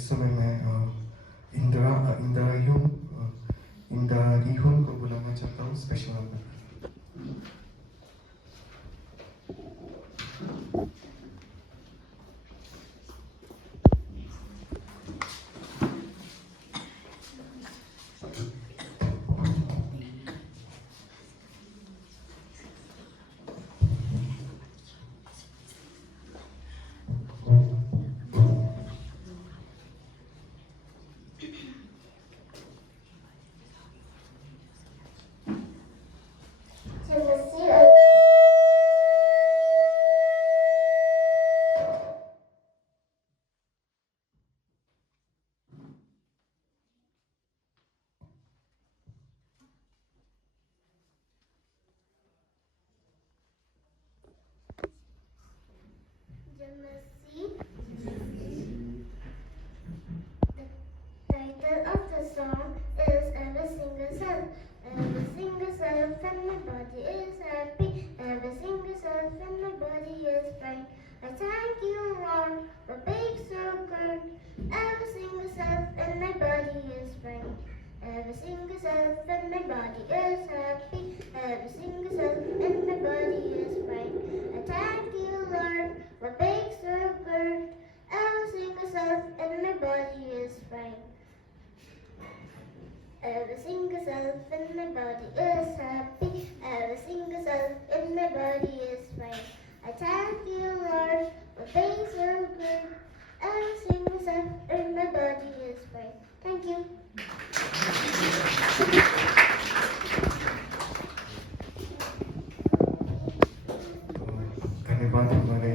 इस समय मैं इंदिरा रिहुन को बुलाना चाहता हूँ special number. The title of the song is Ever Sing Yourself. Ever sing yourself and my body is happy. Ever sing yourself and my body is fine. I thank you, Lord, for being so good. Ever sing yourself and my body is fine. Ever sing yourself and my body is happy. Ever sing yourself and my body is fine. I thank you, Lord, for being so good. Ever sing yourself and my body is fine. Ever sing yourself and my body is happy. Ever sing yourself and my body is fine. I thank you, Lord, for being so good. Ever sing yourself and my body is fine. Thank you. धन्यवाद हमारे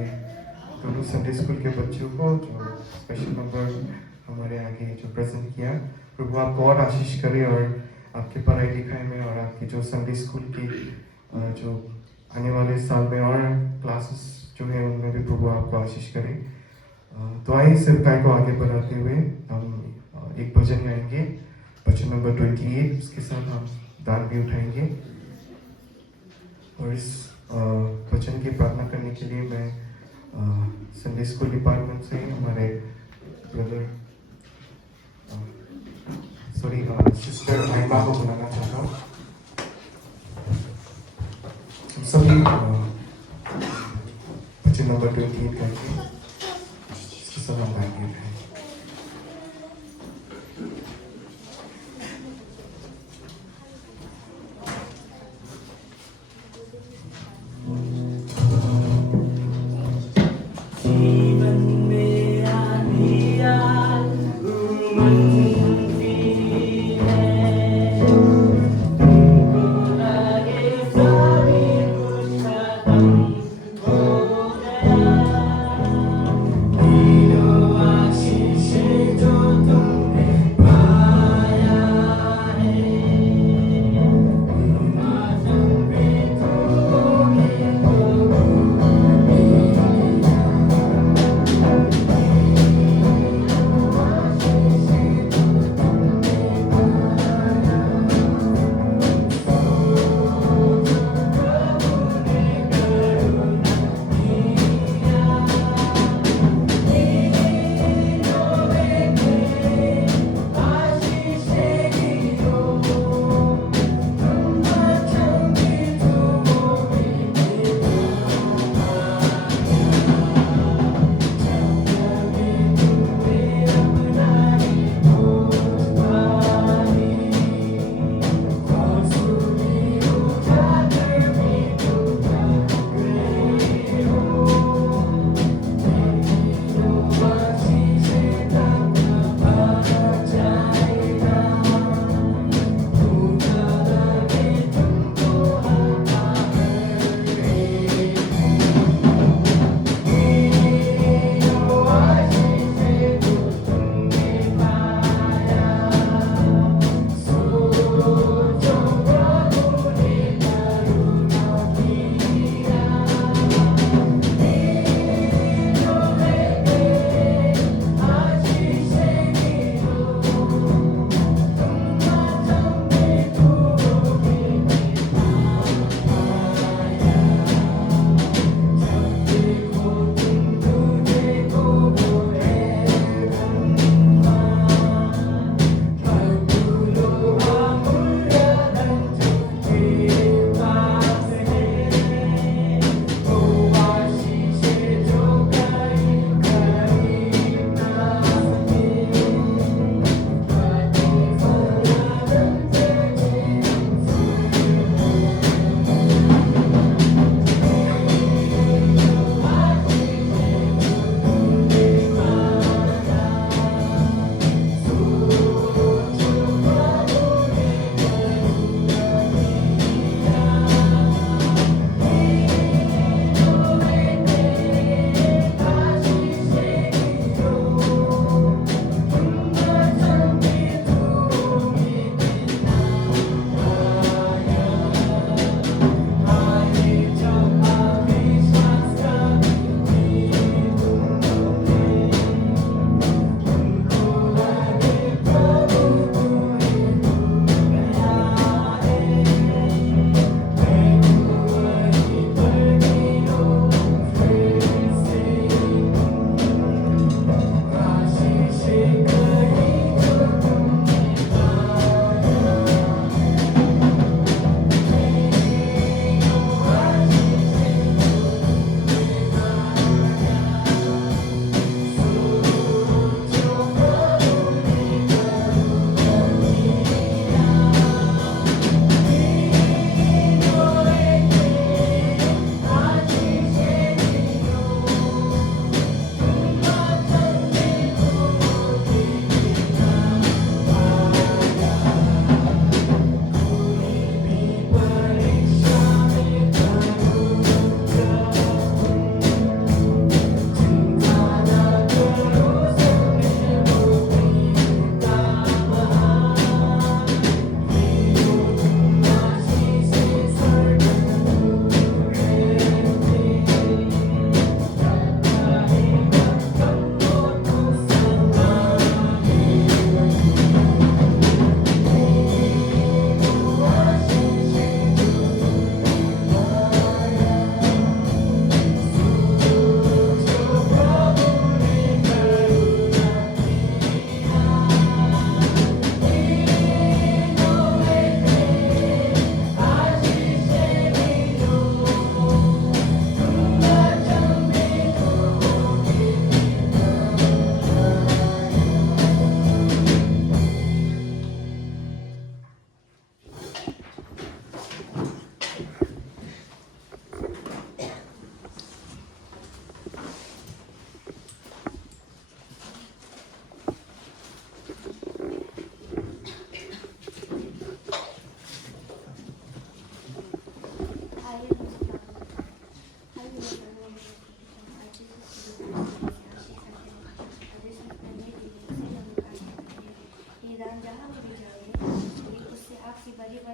दोनों Sunday school के बच्चों को जो special number हमारे आगे जो प्रेजेंट किया। प्रभु आपको और आशीष करे और आपके पढ़ाई लिखाई में और आपके जो संडे स्कूल की जो आने वाले साल में और क्लासेस जो है उनमें भी प्रभु आपको आशीष करे। तो आइए सेवकाई को आगे बढ़ाते हुए हम एक भजन गाएंगे, भजन नंबर 28। उसके साथ हम दान भी उठाएंगे और इस भजन की प्रार्थना करने के लिए मैं संडे स्कूल डिपार्टमेंट से हमारे ब्रदर सिस्टर आइमा को बुलाना चाहता हूँ। सभी भजन नंबर 28 करके इसके साथ हम दान भी उठाएंगे।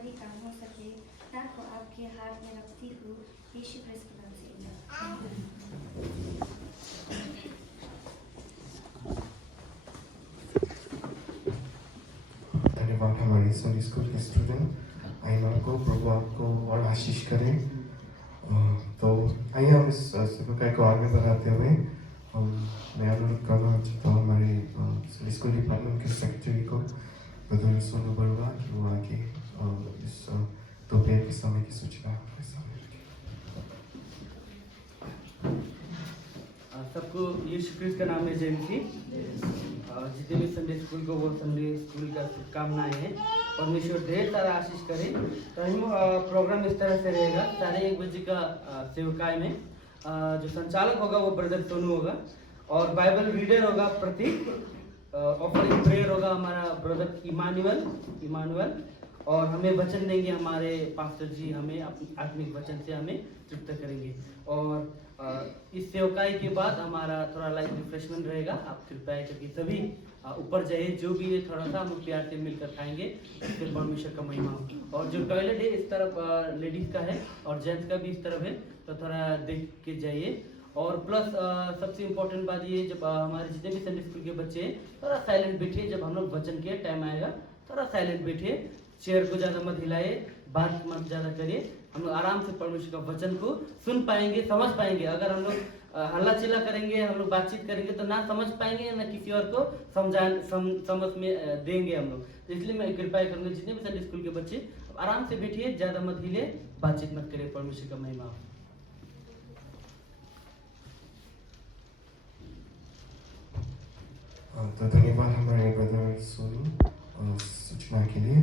चमत्कारी काम हो सके, रात को आपके हाथ में रखती हूँ, यीशु क्रिस्त के नाम से धन्यवाद हमारे संडे स्कूल के स्टूडेंट आइना को। प्रभु आपको और आशीष करें। तो आइए हम इस सेवकाई को आगे बढ़ाते हुए मैं अनुरोध करना चाहता हूँ हमारे संडे स्कूल डिपार्टमेंट के सेक्रेटरी को ब्रदर सोनू बरुआ कि वो आगे इस दोपहर के समय की सूचना हमारे सामने रखें। सबको यीशु क्रिस्त का नाम में जय मसीह। जितने भी संडे स्कूल को वो संडे स्कूल का शुभकामनाएं हैं। परमेश्वर ढेर सारा आशीष करे। तो हम प्रोग्राम इस तरह से रहेगा, 1:30 बजे का सेवकाई में जो संचालक होगा वो ब्रदर सोनू होगा और बाइबल रीडर होगा प्रतीक, ऑफरिंग प्रेयर होगा हमारा ब्रदर इमानुअल और हमें वचन देंगे हमारे पास्टर जी, हमें आत्मिक वचन से हमें तृप्त करेंगे। और इस सेवकाई के बाद हमारा थोड़ा लाइट रिफ्रेशमेंट रहेगा। आप कृपया करके सभी ऊपर जाइए, जो भी है थोड़ा सा हम प्यार से मिलकर खाएंगे, फिर परमेश्वर का महिमा हो। और जो टॉयलेट है इस तरफ लेडीज का है और जेंट्स का भी इस तरफ है, तो थोड़ा देख के जाइए। और प्लस सबसे इम्पोर्टेंट बात ये, जब हमारे जितने भी संडे स्कूल के बच्चे हैं थोड़ा साइलेंट बैठिए। जब हम लोग वचन के टाइम आएगा थोड़ा साइलेंट बैठिए, चेयर को ज़्यादा मत हिलाइए, बात मत ज़्यादा करिए। हम लोग आराम से परमेश्वर का वचन को सुन पाएंगे, समझ पाएंगे। अगर हम लोग हल्ला चिल्ला करेंगे, हम लोग बातचीत करेंगे तो ना समझ पाएंगे, ना किसी और को समझ में देंगे हम लोग। तो इसलिए मैं कृपया करूँगा जितने भी संडे स्कूल के बच्चे आराम से बैठिए, ज़्यादा मत हिले, बातचीत मत करिए। परमेश्वर का महिमा हो। तो धन्यवाद हमारे ब्रदर सोनू सूचना के लिए।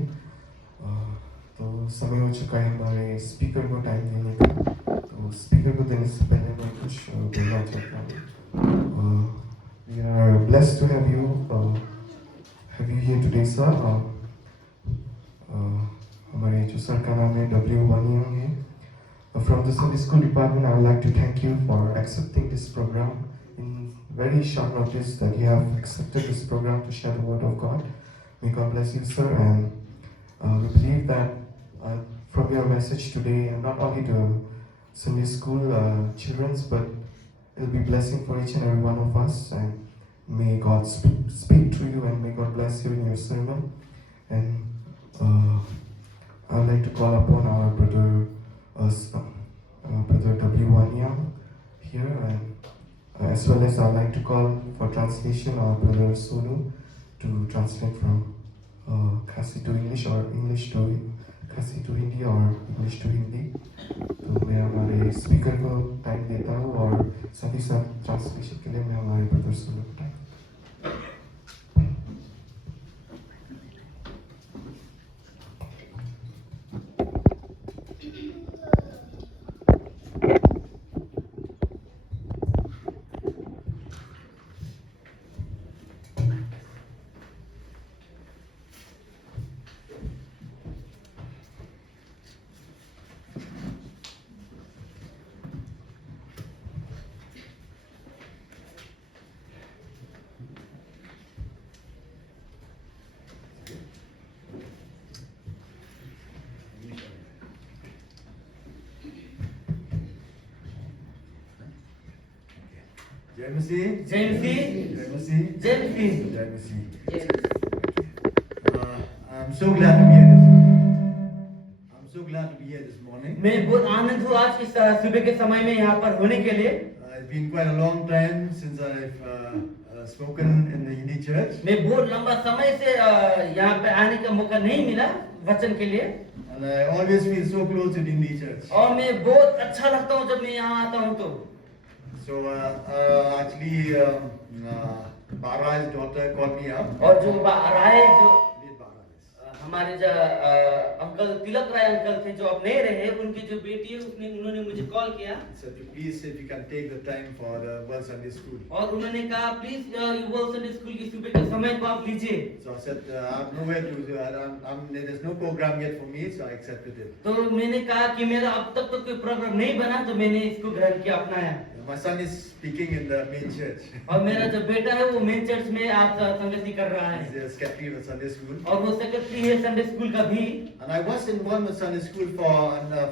तो समय हो चुका है हमारे स्पीकर को टाइम देने का। तो स्पीकर को देने से पहले मैं कुछ बोलना चाहता हूँ। We are blessed to have you here today, sir. हमारे जो सर का नाम है W1 है। From the Sunday School Department, I would like to thank you for accepting this program in very short notice, that you have accepted this program to share the word of God. May God bless you, sir, and we believe that from your message today, and not only the Sunday school children's, but it will be blessing for each and every one of us, and may God speak through you, and may God bless you in your sermon. And I would like to call upon our brother W1 here, and as well as I would like to call for translation our brother Sonu to translate from Khasi to English or English to Khasi to Hindi or English to Hindi. तो मैं हमारे speaker को time देता हूँ और साथ ही साथ translation के लिए मैं हमारे ब्रदर सोनू को टाइम। जय मसीह। जय मसीह। जय मसीह। जय मसीह। जय मसीह। I'm so glad to be here. I'm so glad to be here this morning. मैं बहुत आनंद हूँ आज इस सुबह के समय में यहाँ पर होने के लिए। It's been quite a long time since I've spoken in the Hindi church. मैं बहुत लंबा समय से यहाँ पे आने का मौका नहीं मिला वचन के लिए। And I always feel so close to the Hindi church. और मैं बहुत अच्छा लगता हूँ जब मैं यहाँ आता हूँ तो। So actually, Bara's daughter called me up. और जो राय जो हमारे जो अंकल तिलक राय अंकल थे जो अब नहीं रहे, उनकी जो बेटी है उन्होंने मुझे कॉल किया। Said please if you can take the time for the World Sunday School. और उन्होंने कहा प्लीज वर्ल्ड संडे स्कूल की सुबह के समय को आप लीजिए। So I said I have nowhere to. There's no program yet for me, so I accepted it. तो मैंने कहा कि मेरा अब तक तो कोई प्रोग्राम नहीं बना, तो मैंने इसको ग्रहण किया, अपनाया। My son is speaking in the main church. और मेरा जो बेटा है वो मेन चर्च में आज संगति कर रहा He's है the secretary of Sunday school. और वो सेक्रेटरी है संडे स्कूल का भी। And I was involved with Sunday school for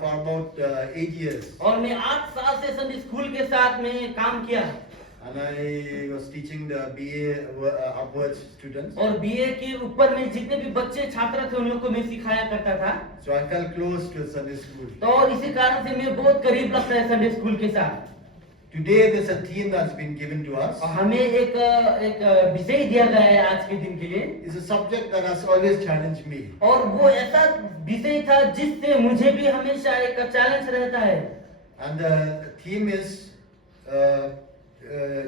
about 8 years. और मैं 8 साल से संडे स्कूल के साथ में काम किया And I was teaching the BA upwards students. और बीए के ऊपर में जितने भी बच्चे छात्र थे उन लोग को मैं सिखाया करता था। So I felt close to Sunday school. तो और इसी कारण से मैं बहुत करीब लगता है संडे स्कूल के साथ। Today there's a theme that's been given to us. और हमें एक विषय दिया गया है आज के दिन के लिए It's a subject that has always challenged me. और वो ऐसा विषय था जिससे मुझे भी हमेशा एक चैलेंज रहता है। And the theme is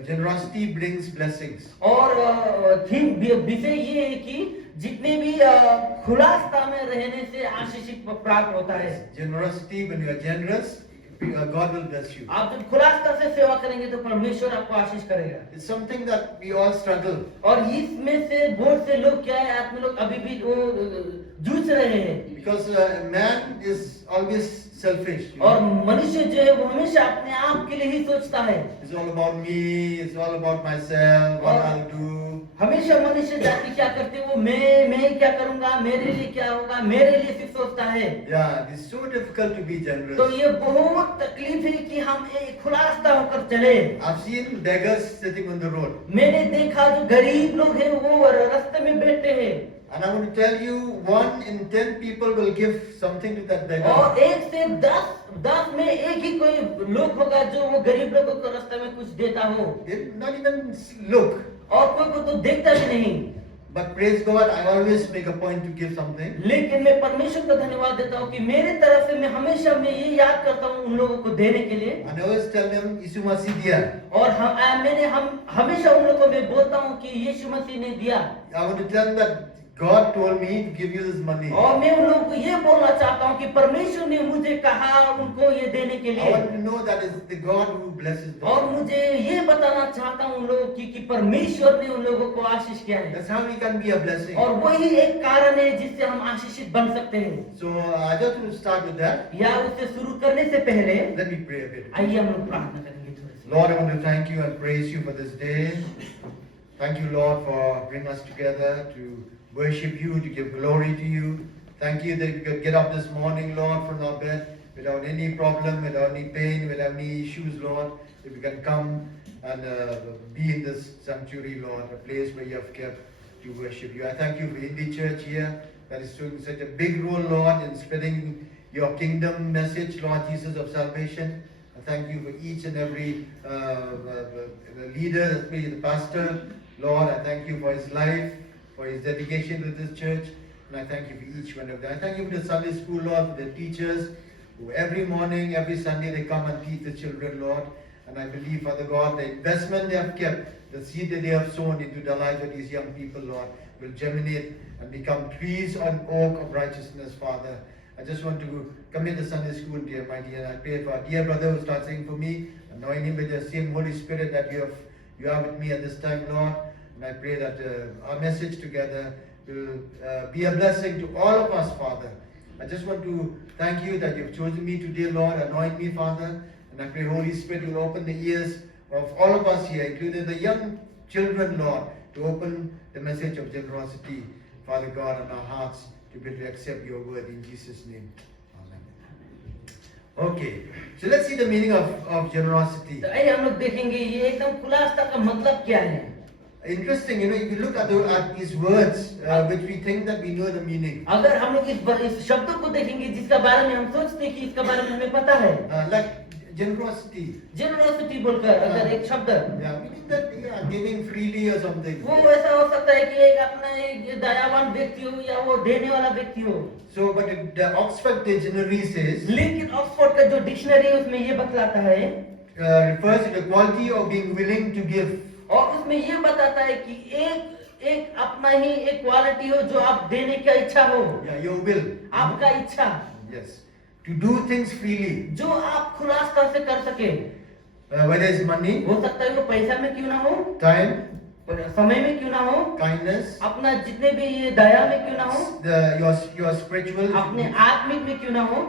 generosity brings blessings. और थीम विषय ये है कि जितने भी खुलासा में रहने से आशीष प्राप्त होता है। Generosity, when you are generous, God will bless you. आप जब खुलासा से सेवा करेंगे तो परमेश्वर आपको आशीष करेगा। It's something that we all struggle. और इसमें से बहुत से लोग क्या है आदमी लोग अभी भी वो जूझ रहे हैं Because man is always selfish. You और know? मनुष्य जो है वो हमेशा अपने आप के लिए ही सोचता है। It's all about me, it's all about myself, what I'll do. हमेशा मनुष्य जाति क्या करते हैं वो मैं क्या करूंगा, मेरे लिए क्या होगा, मेरे लिए सिर्फ सोचता है। Yeah, it's so difficult to be generous. तो ये बहुत तकलीफ है कि हम एक खुला रास्ता होकर चले। I've seen beggars sitting on the road. मैंने देखा जो गरीब लोग हैं वो रास्ते में बैठे हैं And I want to tell you, 1 in 10 people will give something to that beggar. और 1 से 10 में एक ही कोई लोग होगा जो वो गरीब लोगों को रास्ते में कुछ देता हो They not even look. और कोई को तो देखता भी नहीं। But praise God, I always make a point to give something. लेकिन मैं परमेश्वर को धन्यवाद देता हूँ कि मेरे तरफ से मैं हमेशा मैं ये याद करता हूँ उन लोगों को देने के लिए And I always tell them, Isu Masih diya. और हम हमेशा उन लोगों को मैं बोलता हूँ कि यीशु मसीह ने दिया I want to tell them that God told me to give you this money. और मैं उन लोगों को ये बोलना चाहता हूँ कि परमेश्वर ने मुझे कहा उनको ये देने के I लिए want to know that it's the God who blesses और them. मुझे ये बताना चाहता हूँ उन लोगों की कि परमेश्वर ने उन लोगों को आशीष किया है That's how we can be a blessing. और वही एक कारण है जिससे हम आशीषित बन सकते हैं। So I just want to start with that. या उससे शुरू करने से पहले Let me pray a bit. आइए हम लोग प्रार्थना करेंगे थोड़े से। Lord, I want to thank you and praise you for this day. Thank you, Lord, for bringing us together to worship you, to give glory to you. Thank you that we could get up this morning, Lord, from our bed without any problem, without any pain, without any issues, Lord. That we can come and be in this sanctuary, Lord, a place where you have kept to worship you. I thank you for Hindi Church here that is doing such a big role, Lord, in spreading your kingdom message, Lord Jesus, of salvation. I thank you for each and every leader, especially the pastor. Lord, I thank you for his life, for his dedication to this church, and I thank you for each one of them. I thank you for the Sunday school, Lord, for the teachers, who every morning, every Sunday, they come and teach the children, Lord. And I believe, Father God, the investment they have kept, the seed that they have sown into the lives of these young people, Lord, will germinate and become trees on oak of righteousness, Father. I just want to commit the Sunday school, dear mighty, and I pray for our dear brother who starts saying for me, anoint him with the same Holy Spirit that you have with me at this time, Lord. And I pray that our message together will be a blessing to all of us, Father. I just want to thank you that you've chosen me today, Lord. Anoint me, Father. And I pray Holy Spirit will open the ears of all of us here, including the young children, Lord, to open the message of generosity, Father God, in our hearts to be able to accept your word in Jesus' name. Amen. Okay, so let's see the meaning of generosity. तो आइए हम लोग देखेंगे ये एकदम खुला रास्ता का मतलब क्या है। Interesting, if you look at these words, which we think that we know the meaning. अगर हम लोग इस शब्दों को देखेंगे जिसका बारे में हम सोचते हैं कि इसका बारे में हमें पता है Like generosity. जेनरोसिटी बोलकर अगर एक शब्द Yeah, meaning that giving freely or something. वो ऐसा हो सकता है कि एक अपना एक दयावान व्यक्ति हो या वो देने वाला व्यक्ति हो। So, but the Oxford Dictionary says, लेकिन ऑक्सफोर्ड का जो डिक्शनरी है उसमें ये बतलाता है refers to the quality of being willing to give. और उसमें ये बताता है कि एक अपना ही एक क्वालिटी हो जो आप देने का इच्छा हो। Yeah, your will. आपका इच्छा Yes. To do things freely. जो आप खुलासा से कर सके। Whether it's money, हो सकता है वो पैसा में क्यों ना हो, time, समय में क्यों ना हो, kindness, अपना जितने भी ये दया में क्यों ना हो, your spiritual, अपने आत्मिक में क्यों ना हो,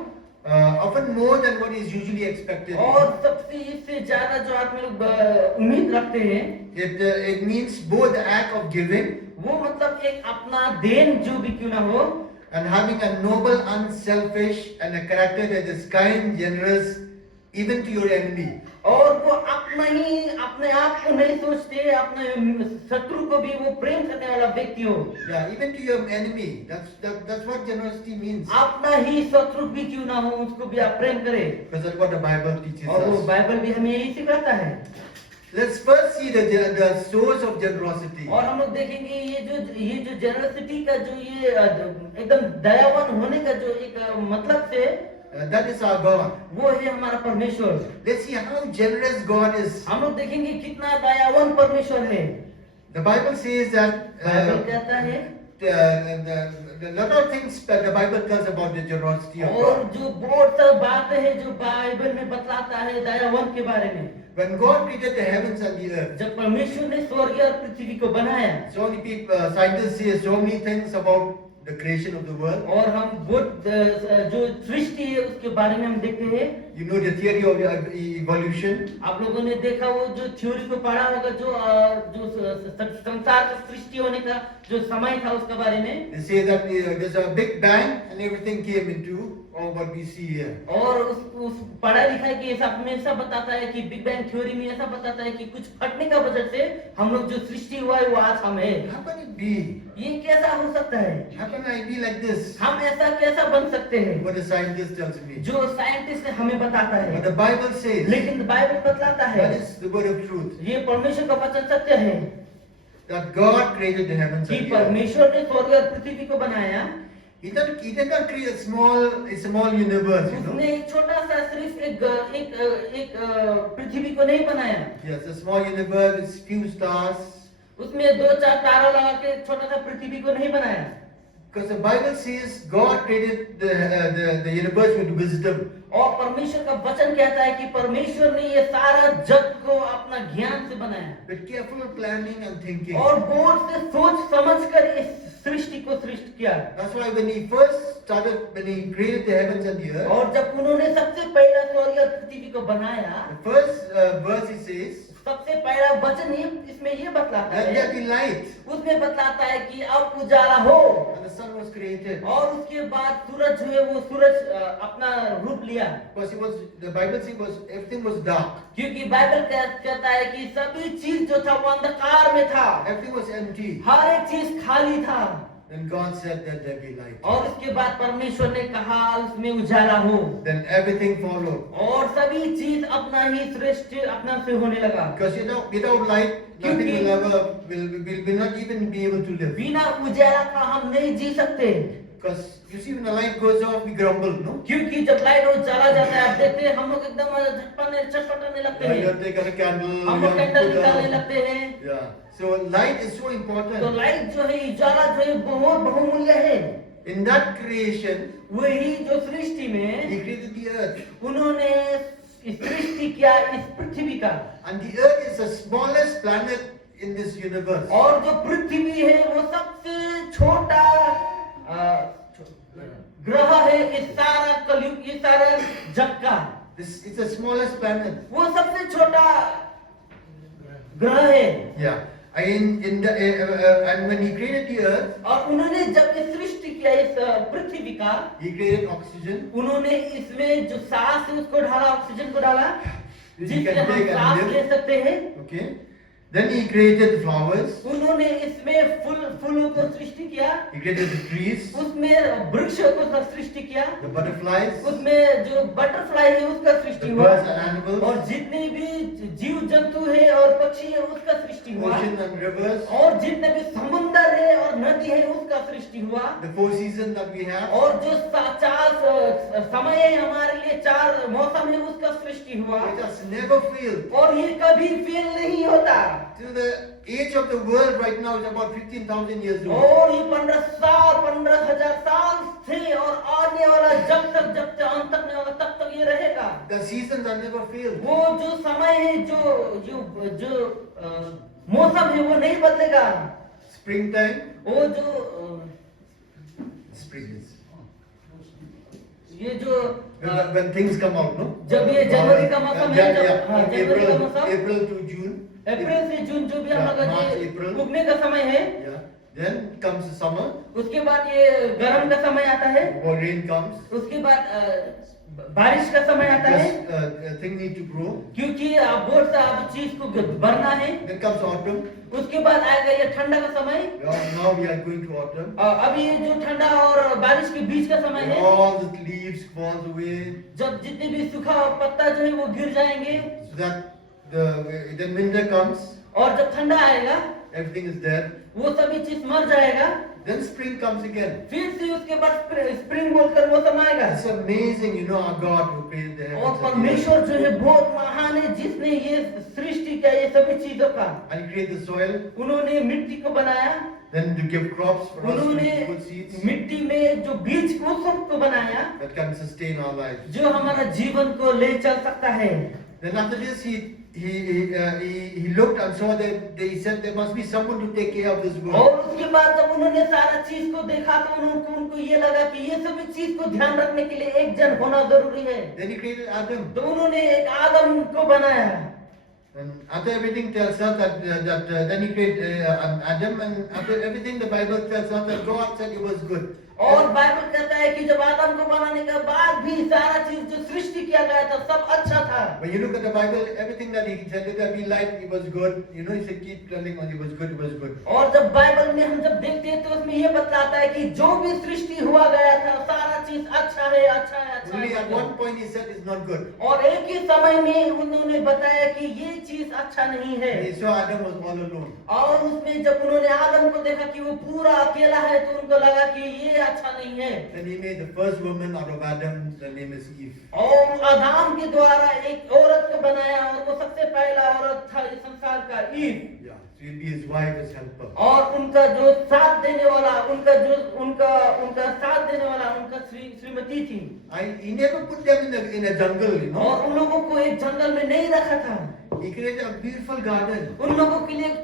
often more than what is usually expected. और सबसे इससे ज्यादा जो आदमी लोग उम्मीद रखते हैं, It means both the act of giving वो मतलब एक अपना देन जो भी क्यों ना हो, and having a noble, unselfish, and a character that is kind, generous, even to your enemy. और वो अपना ही अपने आप को नहीं सोचते, अपने शत्रु को भी वो प्रेम करने वाला व्यक्ति हो। Yeah, even to your enemy. That's what generosity means. अपना ही शत्रु भी क्यों ना हो, उसको भी आप प्रेम करें। Because that's what the Bible teaches और वो us. बाइबल भी हमें यही सिखाता है। Let's first see the source of generosity. और हम लोग देखेंगे ये जो जेनरसिटी का जो ये एकदम दयावान होने का जो एक मतलब से, That is our God. वो है हमारा परमेश्वर। Let's see how generous God is. हम लोग देखेंगे कितना दयावान परमेश्वर है। The Bible says that Bible कहता है, the lot of things that the Bible tells about the generosity of और God. जो बहुत सारी बातें हैं जो बाइबल में बतलाता है दयावान के बारे में। When God created the heavens and the earth, जब परमेश्वर ने स्वर्ग और पृथ्वी को बनाया, so many people, scientists say so many things about the creation of the world. और हम बहुत जो सृष्टि है उसके बारे में हम देखते हैं। You know the theory of evolution. आप लोगों ने देखा वो जो थ्योरी को पढ़ा होगा, जो संसार का सृष्टि होने का जो समय था उसके बारे में। They say that there's a big bang and everything came into all what we see here. और उस पढ़ाई लिखाई की ऐसा हमेशा बताता है कि बिग बैंग थ्योरी में ऐसा बताता है कि कुछ फटने का वजह से हम लोग जो सृष्टि हुआ है वो आज हम है। How can it be? ये कैसा हो सकता है? How can I be like this? हम ऐसा कैसा बन सकते हैं? What the scientist tells me. जो साइंटिस्ट हमें बताता But है, the Bible says लेकिन बाइबल बतलाता है, that is the word of truth. ये परमेश्वर का वचन सत्य है That God created the heavens कि and the earth. परमेश्वर ने स्वर्ग और पृथ्वी को बनाया। He did not create a small universe, you know. उसने एक छोटा सा सिर्फ एक पृथ्वी को नहीं बनाया, Yes, a small universe with few stars. उसमें 2-4 तारा लगा के छोटा सा पृथ्वी को नहीं बनाया। Because the Bible says God created the universe with wisdom. और परमेश्वर का वचन कहता है कि परमेश्वर ने ये सारा जग को अपना ज्ञान से बनाया With careful planning and thinking. और बहुत से सोच समझ कर इस सृष्टि को सृष्टि किया। That's why when he created the heavens and the earth, और जब उन्होंने सबसे पहला स्वर्ग और पृथ्वी को बनाया, the first verse he says, सबसे पहला वचन ये इसमें ये बतलाता let there है, be light. उसमें बतलाता है कि अब उजाला हो। And the sun was created. और उसके बाद सूरज जो है वो सूरज अपना रूप लिया, Because the Bible says everything was dark. क्योंकि बाइबल कहता है कि सभी चीज जो था वो अंधकार में था, Everything was empty. हर एक चीज खाली था। Then God said that there be light. और उसके बाद परमेश्वर ने कहा उसमें उजाला हो, Then everything followed. और सभी चीज अपना ही श्रेष्ठ अपना से होने लगा। Because without light, nothing will not even be able to live. बिना उजाला का हम नहीं जी सकते, Because you see when the light goes off, we grumble, no? क्योंकि जब लाइट उजाला जाता है आप देखते हैं हम लोग एकदम छटपटाने लगते You हैं, have to take out a candle. हम you लोग have to कैंडल put निकालने out- लगते हैं। Yeah. So light is so तो important. लाइट जो है उजाला जो है बहुत बहुमूल्य है। In that creation, वही जो सृष्टि में He created the earth. उन्होंने सृष्टि किया इस पृथ्वी का, And the earth is the smallest planet in this universe. और जो पृथ्वी है वो सबसे छोटा ग्रह है इस सारा कलयुग ये सारा जग का, It's the smallest planet. वो सबसे छोटा ग्रह है। Yeah. And when He created the earth, और उन्होंने जब ये सृष्टि किया इस पृथ्वी का, He created oxygen. उन्होंने इसमें जो सांस है उसको डाला, ऑक्सीजन को डाला, You जिससे can हम take and सांस live. ले सकते हैं। Okay. Then He created flowers. उन्होंने इसमें फूलों को सृष्टि किया, He created the trees, उसमें वृक्षों को सृष्टि किया, the butterflies, उसमें जो बटरफ्लाई है उसका सृष्टि the हुआ, birds and animals, और जितने भी जीव जंतु है और पक्षी है उसका सृष्टि हुआ, ocean and rivers, और जितने भी समुंदर है और नदी है उसका सृष्टि हुआ, the 4 seasons that we have. और जो 4 समय है हमारे लिए 4 मौसम है उसका सृष्टि हुआ, It has never failed. और ये कभी फेल नहीं होता। Till the age of the world right now is about 15,000 years old. और ये 15,000 साल थे, और आने वाला जब तक अंत तक नहीं होगा तब तक ये रहेगा। The seasons are never failed. वो जो समय है जो मौसम है वो नहीं बदलेगा। Springtime, वो जो spring is. ये जो when things come out, no? जब ये जनवरी का मौसम है, हाँ, जनवरी का April, मौसम, April to June. अप्रैल से जून जो भी हम लोग का March, ये April. उगने का समय है, Yeah. Then comes the summer. उसके बाद ये गर्म का समय आता है, More rain comes. उसके बाद बारिश का समय आता है, Just thing need to grow. क्योंकि आप बोर्ड से आप चीज को भरना है। Then comes autumn. उसके बाद आएगा ये ठंडा का समय। Now we are going to autumn. अब ये जो ठंडा और बारिश के बीच का समय है, All the leaves falls away. जब जितने भी सूखा पत्ता जो है वो गिर जाएंगे, So that then winter comes. और जब ठंडा आएगा Everything is dead. वो सभी चीज मर जाएगा। Then spring comes again. फिर से उसके बाद स्प्रिंग बोलकर मौसम आएगा। It's amazing, you know, our God who created the और heavens and the earth. परमेश्वर जो है बहुत महान है, जिसने ये सृष्टि किया ये सभी चीजों का। And he created the soil. उन्होंने मिट्टी को बनाया, Then to give crops for us to उन्होंने put seeds मिट्टी में जो बीज को सबको बनाया, that can sustain our lives. जो हमारा जीवन को ले चल सकता है। Then after this, he looked and saw that he said there must be someone to take care of this और world. उसके बाद जब उन्होंने सारा चीज को देखा तो उनको ये लगा कि ये सभी चीज को ध्यान रखने के लिए एक जन होना जरूरी है। Then he created Adam. तो उन्होंने एक आदम को बनाया, And after everything tells us that then he created Adam, and after everything the Bible tells us that God said it was good. और बाइबल कहता है कि जब आदम को बनाने के बाद भी सारा चीज जो सृष्टि किया गया था सब अच्छा था। When you look at the Bible, everything that he said that be light, it was good. You know, he said keep telling us it was good, it was good. और जब बाइबल में हम जब देखते हैं तो उसमें ये बतलाता है कि जो भी सृष्टि हुआ गया था सारा चीज अच्छा है, अच्छा है, अच्छा Only है। at one point he said it's not good. और एक ही समय में उन्होंने बताया कि ये चीज अच्छा नहीं है। When he saw Adam was all alone. और उसमें जब उन्होंने आदम को देखा कि वो पूरा अकेला है तो उनको लगा कि ये अच्छा नहीं है। Then he made the first woman out of Adam. The name is Eve. और आदम के द्वारा एक औरत को बनाया और वो सबसे पहला औरत था इस संसार का, ewe. Yeah, so he'll be his wife, his helper. और उनका जो साथ देने वाला, उनका साथ देने वाला उनका श्रीमती थी। He never put them in a jungle, you know. और उन लोगों को एक जंगल में नहीं रखा था, He created a beautiful garden, उन लोगों के लिए एक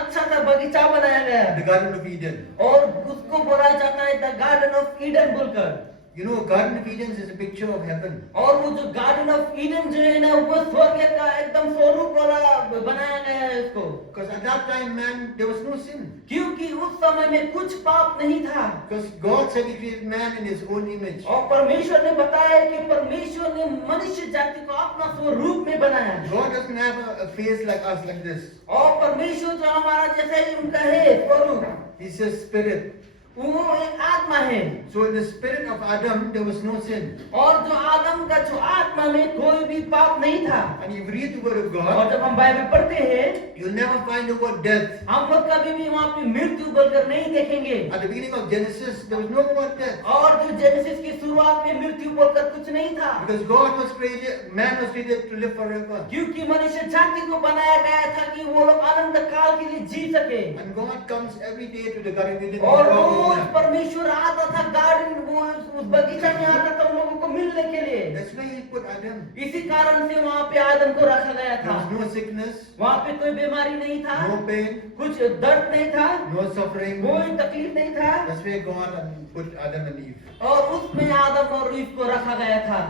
अच्छा सा बगीचा बनाया गया the Garden of Eden. और उसको बोला जाता है द गार्डन ऑफ ईडन बोलकर। You know, Garden of Eden is a picture of heaven. और वो जो गार्डन ऑफ ईडन जो है ना वो स्वर्ग का एकदम स्वरूप वाला बनाया गया है इसको। Because at that time, man, there was no sin. क्योंकि उस समय में कुछ पाप नहीं था। Because God said He created man in His own image. और परमेश्वर ने बताया कि परमेश्वर ने मनुष्य जाति को अपना स्वरूप में बनाया। God doesn't have a face like us, like this. और परमेश्वर जो हमारा जैसा ही उनका है स्वरूप, He's a spirit. वो एक आत्मा है। So in the spirit of Adam, there was no sin. और जो आदम का जो आत्मा में कोई भी पाप नहीं था। And you read the word of और God, जब हम बाइबल पढ़ते हैं you'll never find the word death. हम लोग कभी भी वहाँ पे मृत्यु बोलकर नहीं देखेंगे। At the beginning of Genesis, there was no word death. और जो जेनेसिस की शुरुआत में मृत्यु बोलकर कुछ नहीं था, Because God was created, man was created to live forever. क्योंकि मनुष्य जाति को बनाया गया था कि वो लोग अनंत काल के लिए जी सके। And God comes every day to the Garden of Eden. और to talk with rose man. परमेश्वर आता था गार्डन, वो उस बगीचा में आता था उन लोगों को मिलने के लिए। That's why He put Adam. इसी कारण से वहाँ पे आदम को रखा गया There था। was no sickness, वहाँ पे कोई बीमारी नहीं था, no pain, कुछ दर्द नहीं था, no suffering. कोई तकलीफ नहीं था। That's why God put Adam and Eve. और उसमें आदम और ईव को रखा गया था।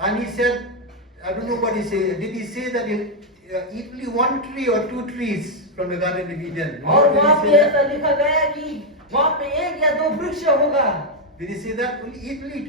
And He said, I don't know what He said. Did He say that eat only one tree or two trees from the Garden of Eden? और Did वहाँ He पे say that? ऐसा लिखा गया कि वहाँ पे एक या दो वृक्ष होगा। Did He say that? Eat only,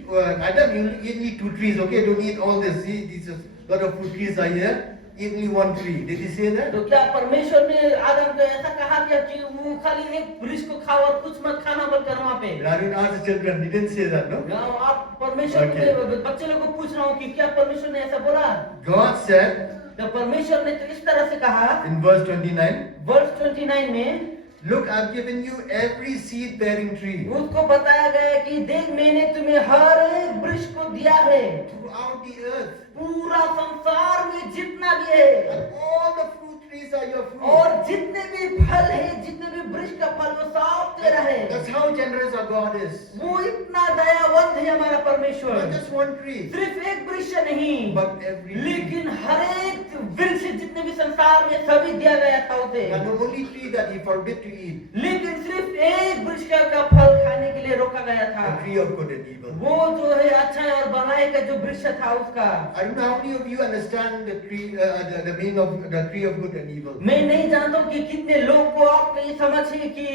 Adam, you eat only two trees, okay? Don't eat all this. See, these a lot of fruit trees are here. Eat only one tree. Did He say that? तो क्या परमेश्वर ने आदम को ऐसा कहा क्या कि वो खाली एक वृक्ष को खाओ और कुछ मत खाना बोलकर वहाँ पे? But I didn't ask the children. He didn't say that, no? now आप परमेश्वर Okay. के बच्चे लोगों को पूछ रहा हूँ कि क्या परमेश्वर ने ऐसा बोला? God said तो परमेश्वर ने तो इस तरह से कहा in verse 29, वर्ष 29 में, look, I've given you every seed-bearing tree उसको बताया गया कि देख मैंने तुम्हें हर एक वृक्ष को दिया है, throughout the earth, पूरा संसार में जितना भी है, and all the fruit trees are your fruit. और जितने भी फल है, जितने भी वृक्ष का फल वो सब तेरा है। That's how generous our God is. वो इतना दयावंत है हमारा Not परमेश्वर। just one tree, सिर्फ एक वृक्ष नहीं, but every tree. लेकिन हर एक वृक्ष जितने भी संसार में सभी दिया गया था उसे। And the only tree that He forbid to eat. लेकिन सिर्फ एक वृक्ष का फल खाने के लिए रोका रखा गया था, the tree of good and evil. वो जो है अच्छा और बुराई का जो वृक्ष था उसका। I don't know how many of you understand the meaning of the tree of good and evil. मैं नहीं जानता हूँ कि कितने लोग को आप ये समझ है कि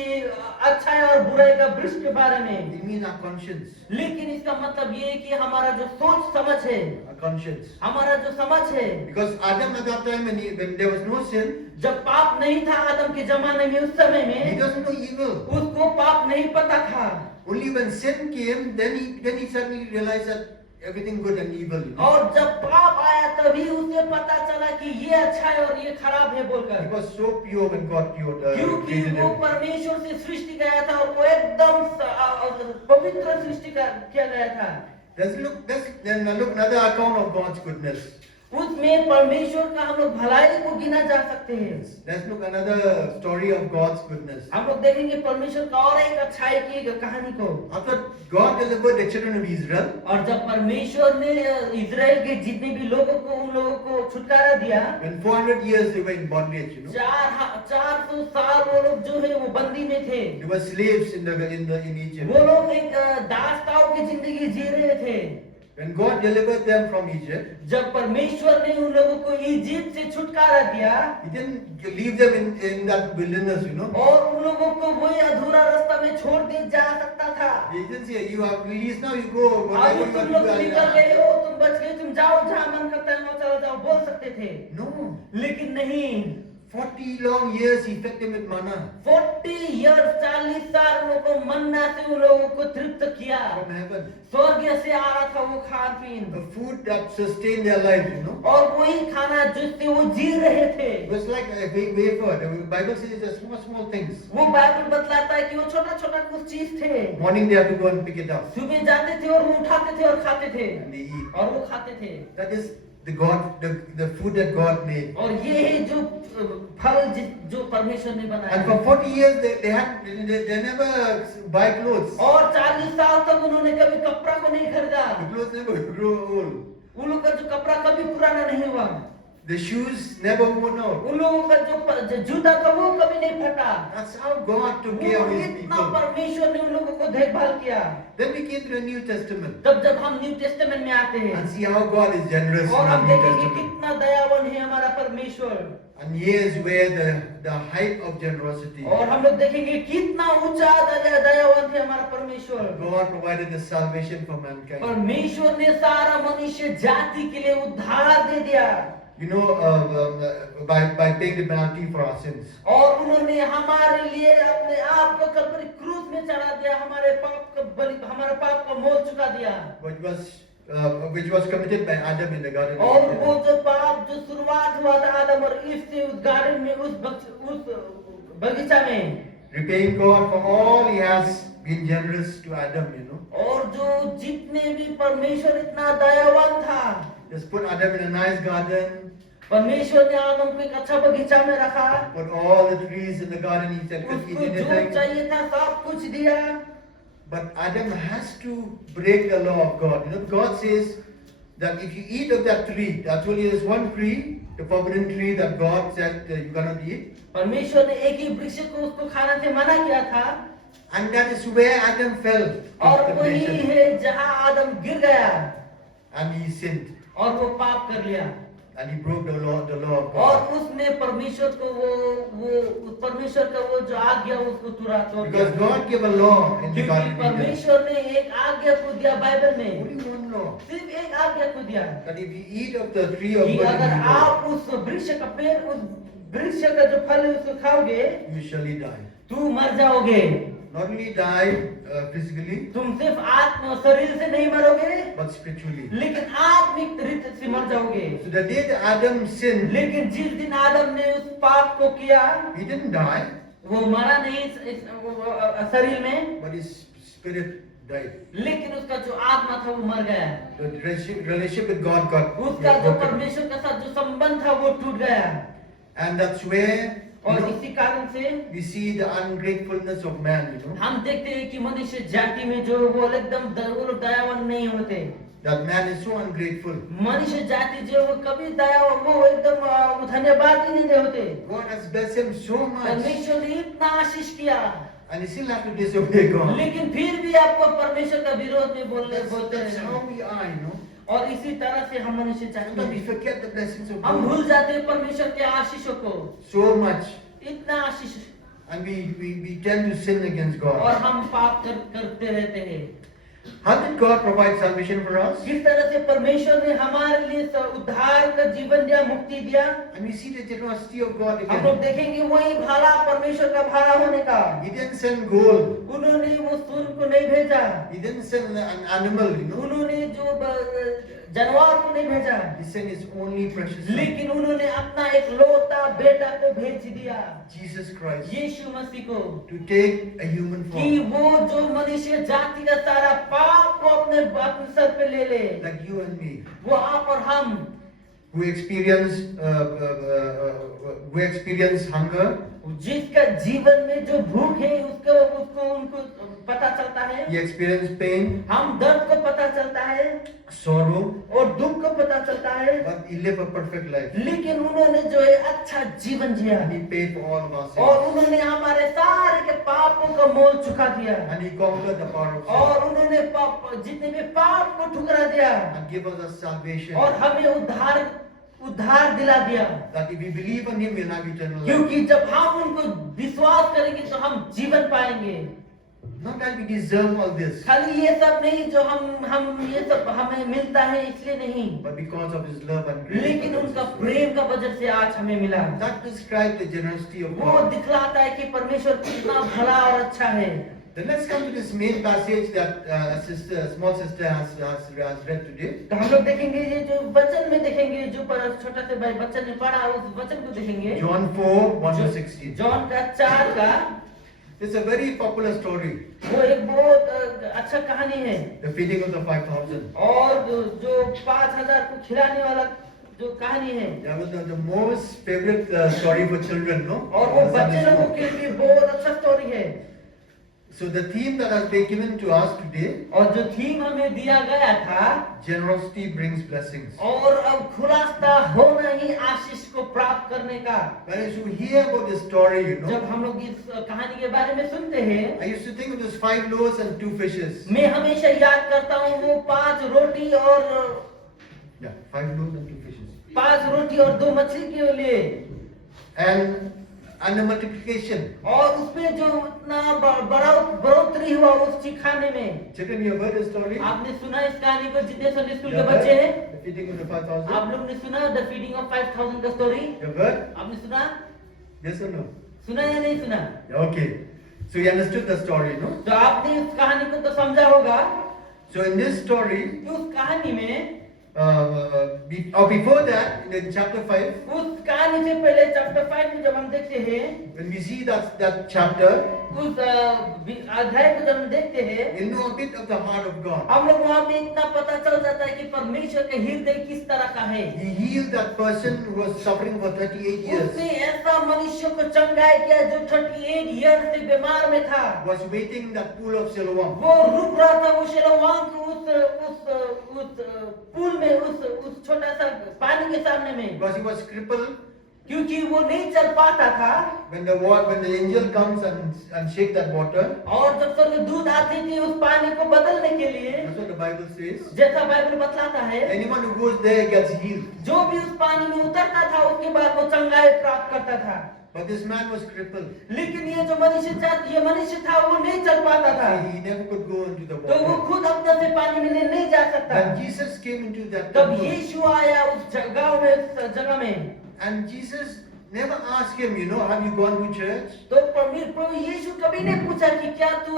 अच्छा और बुराई का वृक्ष के बारे में, It means our conscience. लेकिन इसका मतलब ये है कि हमारा जो सोच समझ है, Our conscience. हमारा जो समझ है। Because Adam at that time when there was no sin, जब पाप नहीं था आदम के जमाने में, उस समय he में doesn't know evil. उसको पाप नहीं पता था। Only when sin came, then he suddenly realized that everything good and evil. और जब पाप आया तभी उसे पता चला कि ये अच्छा है और ये खराब है He बोलकर, was so pure when God क्योंकि created वो him. परमेश्वर से सृष्टि गया था और वो एकदम पवित्र सृष्टि किया गया था। Then look another account of God's goodness. उसमें परमेश्वर का हम लोग भलाई को गिना जा सकते हैं। Let's look another story of God's goodness. हम लोग देखेंगे परमेश्वर का और एक अच्छाई की कहानी को। After God delivered the children of Israel, और जब परमेश्वर ने इजराइल के जितने भी लोगों को उन लोगों को छुटकारा दिया, when 400 years they were in bondage, 400 साल वो लोग जो है वो बंदी में थे। they were slaves in Egypt. वो लोग एक दासताओं की जिंदगी जी रहे थे। When God delivered them from Egypt, जब परमेश्वर ने उन लोगों को इजिप्ट से छुटकारा दिया, He didn't leave them in that wilderness, और उन लोगों को वही अधूरा रास्ता में छोड़ दिया जा सकता था। He didn't say, you are released now, you go. अब Whatever you तुम want लोग to do, निकल गए हो, तुम बच गए, तुम जाओ जहाँ मन करता है वहाँ चला जाओ, बोल सकते थे। No. लेकिन नहीं, 40 long years He fed them with manna 40 years 40 साल उन लोगों को मन्ना से उन लोगों को तृप्त किया। from heaven. स्वर्ग से आ रहा था वो खान पीन, The food that sustained their lives, और वही खाना जिससे वो जी रहे थे। It was like a big wafer. The Bible says it's small things. वो बाइबल बतलाता है कि वो छोटा छोटा कुछ चीज थे। Morning they have to go and pick it up. सुबह जाते थे और वो उठाते थे और खाते थे, And they eat. और वो खाते थे। That is the food that God made. और ये है जो फल जो परमेश्वर ने बनाया। And for 40 years they never buy clothes. और 40 साल तक उन्होंने कभी कपड़ा को नहीं खरीदा। The clothes never grow old. उन लोगों का जो कपड़ा कभी पुराना नहीं हुआ। The shoes never worn out. उन लोगों का जो जूता था वो कभी नहीं फटा। That's how God took care of His इतना people. परमेश्वर ने उन लोगों को देखभाल किया। Then we came to the New Testament तब जब हम न्यू टेस्टामेंट में आते हैं and see how God is generous और in हम the New देखेंगे Testament. कितना दयावान है हमारा परमेश्वर। And here is where the height of generosity. और हम लोग देखेंगे कितना ऊंचा दयावान है हमारा परमेश्वर। God provided the salvation for mankind. परमेश्वर ने सारा मनुष्य जाति के लिए उद्धार दे दिया। By paying the penalty for our sins. और उन्होंने हमारे लिए अपने आप को कल्वरी क्रूस में चढ़ा दिया, हमारे पाप को मोल चुका दिया। Which was committed by Adam in the Garden और of वो Eden. जो पाप जो शुरुआत हुआ था आदम और ईव से उस गार्डन में, उस बगीचा में, Repaying God for all He has been generous to Adam, और जो जितने भी परमेश्वर इतना दयावान था, Just put Adam in a nice garden, परमेश्वर ने आदम को एक अच्छा बगीचा में रखा, put all the trees in the garden, He said, could eat उसको जो anything. चाहिए था सब कुछ दिया। But Adam has to break the law of God. God says that if you eat of that tree, actually there's one tree, the forbidden tree that God said you cannot eat. परमेश्वर ने एक ही वृक्ष को उसको खाने से मना किया था, And that is where Adam fell to और वही temptation. है जहाँ आदम गिर गया And he sinned. और वो पाप कर लिया, And he broke the law of और God. उसने परमेश्वर को वो परमेश्वर का वो जो आज्ञा उसको तोड़ Because दिया। God gave a law in the क्योंकि Garden of Eden. परमेश्वर ने एक आज्ञा को दिया बाइबल में, Only one law. सिर्फ एक आज्ञा को दिया That if you eat of the tree of कि good अगर and evil, आप उस वृक्ष का पेड़, उस वृक्ष का जो फल है उसको खाओगे you shall die. तू मर जाओगे। Not only die physically, तुम सिर्फ आत्मा शरीर से नहीं मरोगे, but spiritually. लेकिन आत्मिक रीति से मर जाओगे। So the day that Adam sinned, लेकिन जिस दिन आदम ने उस पाप को किया, he didn't die, वो मरा नहीं शरीर में, but his spirit died. लेकिन उसका जो आत्मा था वो मर गया। The relationship with God got उसका जो broken. परमेश्वर के साथ जो संबंध था वो टूट गया। And that's where और इसी कारण से we see the ungratefulness of man, हम देखते हैं कि मनुष्य जाति में जो वो एकदम वो लोग दयावान नहीं होते। That man is so ungrateful. मनुष्य जाति जो वो कभी दयावान, वो एकदम धन्यवाद ही नहीं होते। God has blessed him so much. परमेश्वर ने इतना आशीष किया, and you still have to disobey God. लेकिन फिर भी आपको परमेश्वर का विरोध में बोलते That's how हैं। we are, you know. और इसी तरह से हम मनुष्य Sometimes चाहिए, we forget the blessings of हम God भूल जाते हैं परमेश्वर के आशीषों को, so much, इतना आशीष, and we tend to sin against और God. हम पाप करते रहते हैं। How did God provide salvation for us? किस तरह से परमेश्वर ने हमारे लिए उद्धार का जीवन दिया, मुक्ति दिया। And we see the generosity of God हम लोग again. देखेंगे वही भाला, परमेश्वर का भाला होने का। He didn't send gold. उन्होंने वो सोन को नहीं भेजा, He didn't send an animal, you know. उन्होंने जो जानवर को नहीं भेजा, He sent His only precious Son, लेकिन उन्होंने अपना एक लौता बेटा को भेज दिया, Jesus Christ, यीशु मसीह को, to take a human कि form, वो जो मनुष्य जाति का सारा पाप को अपने सर पे ले ले। like you and me, वो आप और हम who experience hunger. जिसका जीवन में जो भूख है उसको उनको पता चलता है, He experienced pain, हम दर्द को पता चलता है sorrow, और दुख को पता चलता है, but He lived a perfect life. लेकिन उन्होंने जो है अच्छा जीवन जिया, And He paid for all of our और sins. उन्होंने हमारे सारे के पापों का मोल चुका दिया, And He conquered the power of sin और उन्होंने जितने भी पाप को ठुकरा दिया, and gave us a salvation. और हमें उद्धार दिला दिया। That if we believe on Him, we'll have eternal life. क्योंकि जब हम उनको विश्वास करेंगे तो हम जीवन पाएंगे। Not that we deserve all this, खाली ये सब नहीं जो हम ये सब हमें मिलता है इसलिए नहीं, but because of His love and grace. लेकिन उनका प्रेम का वजह से आज हमें मिला। That describes the generosity of वो God. दिखलाता है कि परमेश्वर कितना भला और अच्छा है। Then let's come to this main passage that a small sister has read today. तो हम लोग देखेंगे ये जो वचन में देखेंगे, जो छोटा से भाई बच्चन ने पढ़ा उस वचन को देखेंगे। John 4:1-16. जॉन का 4 का, It's a very popular story. वो एक बहुत अच्छा कहानी है, The feeding of the 5,000. और जो 5,000 को खिलाने वाला जो कहानी है, That was the most favorite story for children, no? और वो Sunday बच्चे लोगों school. के लिए बहुत अच्छा स्टोरी है। So the theme that has been given to us today, और जो थीम हमें दिया गया था, generosity brings blessings. और अब खुलासा होना ही आशीष को प्राप्त करने का। When I used to hear about this story, you know, जब हम लोग इस कहानी के बारे में सुनते हैं, I used to think of those 5 loaves and 2 fishes. मैं हमेशा याद करता हूँ वो 5 रोटी और Yeah, 5 loaves and 2 fishes. 5 रोटी और 2 मछली के लिए, And the multiplication. और उसमें जो इतना बढ़ोतरी हुआ उस चीज खाने में। Children, you have heard this story? आपने सुना इस कहानी को जितने संडे स्कूल You के have बच्चे heard? हैं? The feeding of the 5,000? आप लोग ने सुना द फीडिंग ऑफ 5,000 का स्टोरी? You have heard? आपने सुना? Yes or no? सुना या नहीं सुना? Yeah, okay. So you understood the story, no? तो आपने उस कहानी को तो समझा होगा। So in this story, उस कहानी में, before that, in chapter 5, उस कहानी से पहले चैप्टर 5 में जब हम देखते हैं, when we see that chapter, उस अध्याय को जब हम देखते हैं, we'll know a bit of the heart of God. हम लोग वहाँ पे इतना पता चल जाता है कि परमेश्वर का हृदय किस तरह का है। He healed that person who was suffering for 38 years, उसने ऐसा मनुष्य को चंगाई किया जो 38 ईयर से बीमार में था। was waiting in that pool of Siloam. वो रुक रहा था वो शिलोआम के उस पुल में, उस छोटा सा पानी के सामने में, Because he was crippled. क्योंकि वो नहीं चल पाता था। When the angel comes and shake that water, और जब स्वर्गदूत आते थे उस पानी को बदलने के लिए, that's what the Bible says. जैसा बाइबल बतलाता है, Anyone who goes there gets healed. जो भी उस पानी में उतरता था उसके बाद वो चंगाई प्राप्त करता था। But this man was crippled. लेकिन ये जो मनुष्य था वो नहीं चल पाता था, He never could go into the तो वो water. खुद अपने से पानी में नहीं जा सकता। When Jesus came into that तब temple, यीशु आया उस गांव में, उस जगह में, and Jesus never asked him, have you gone to church? तो प्रभु यीशु कभी नहीं पूछा कि क्या तू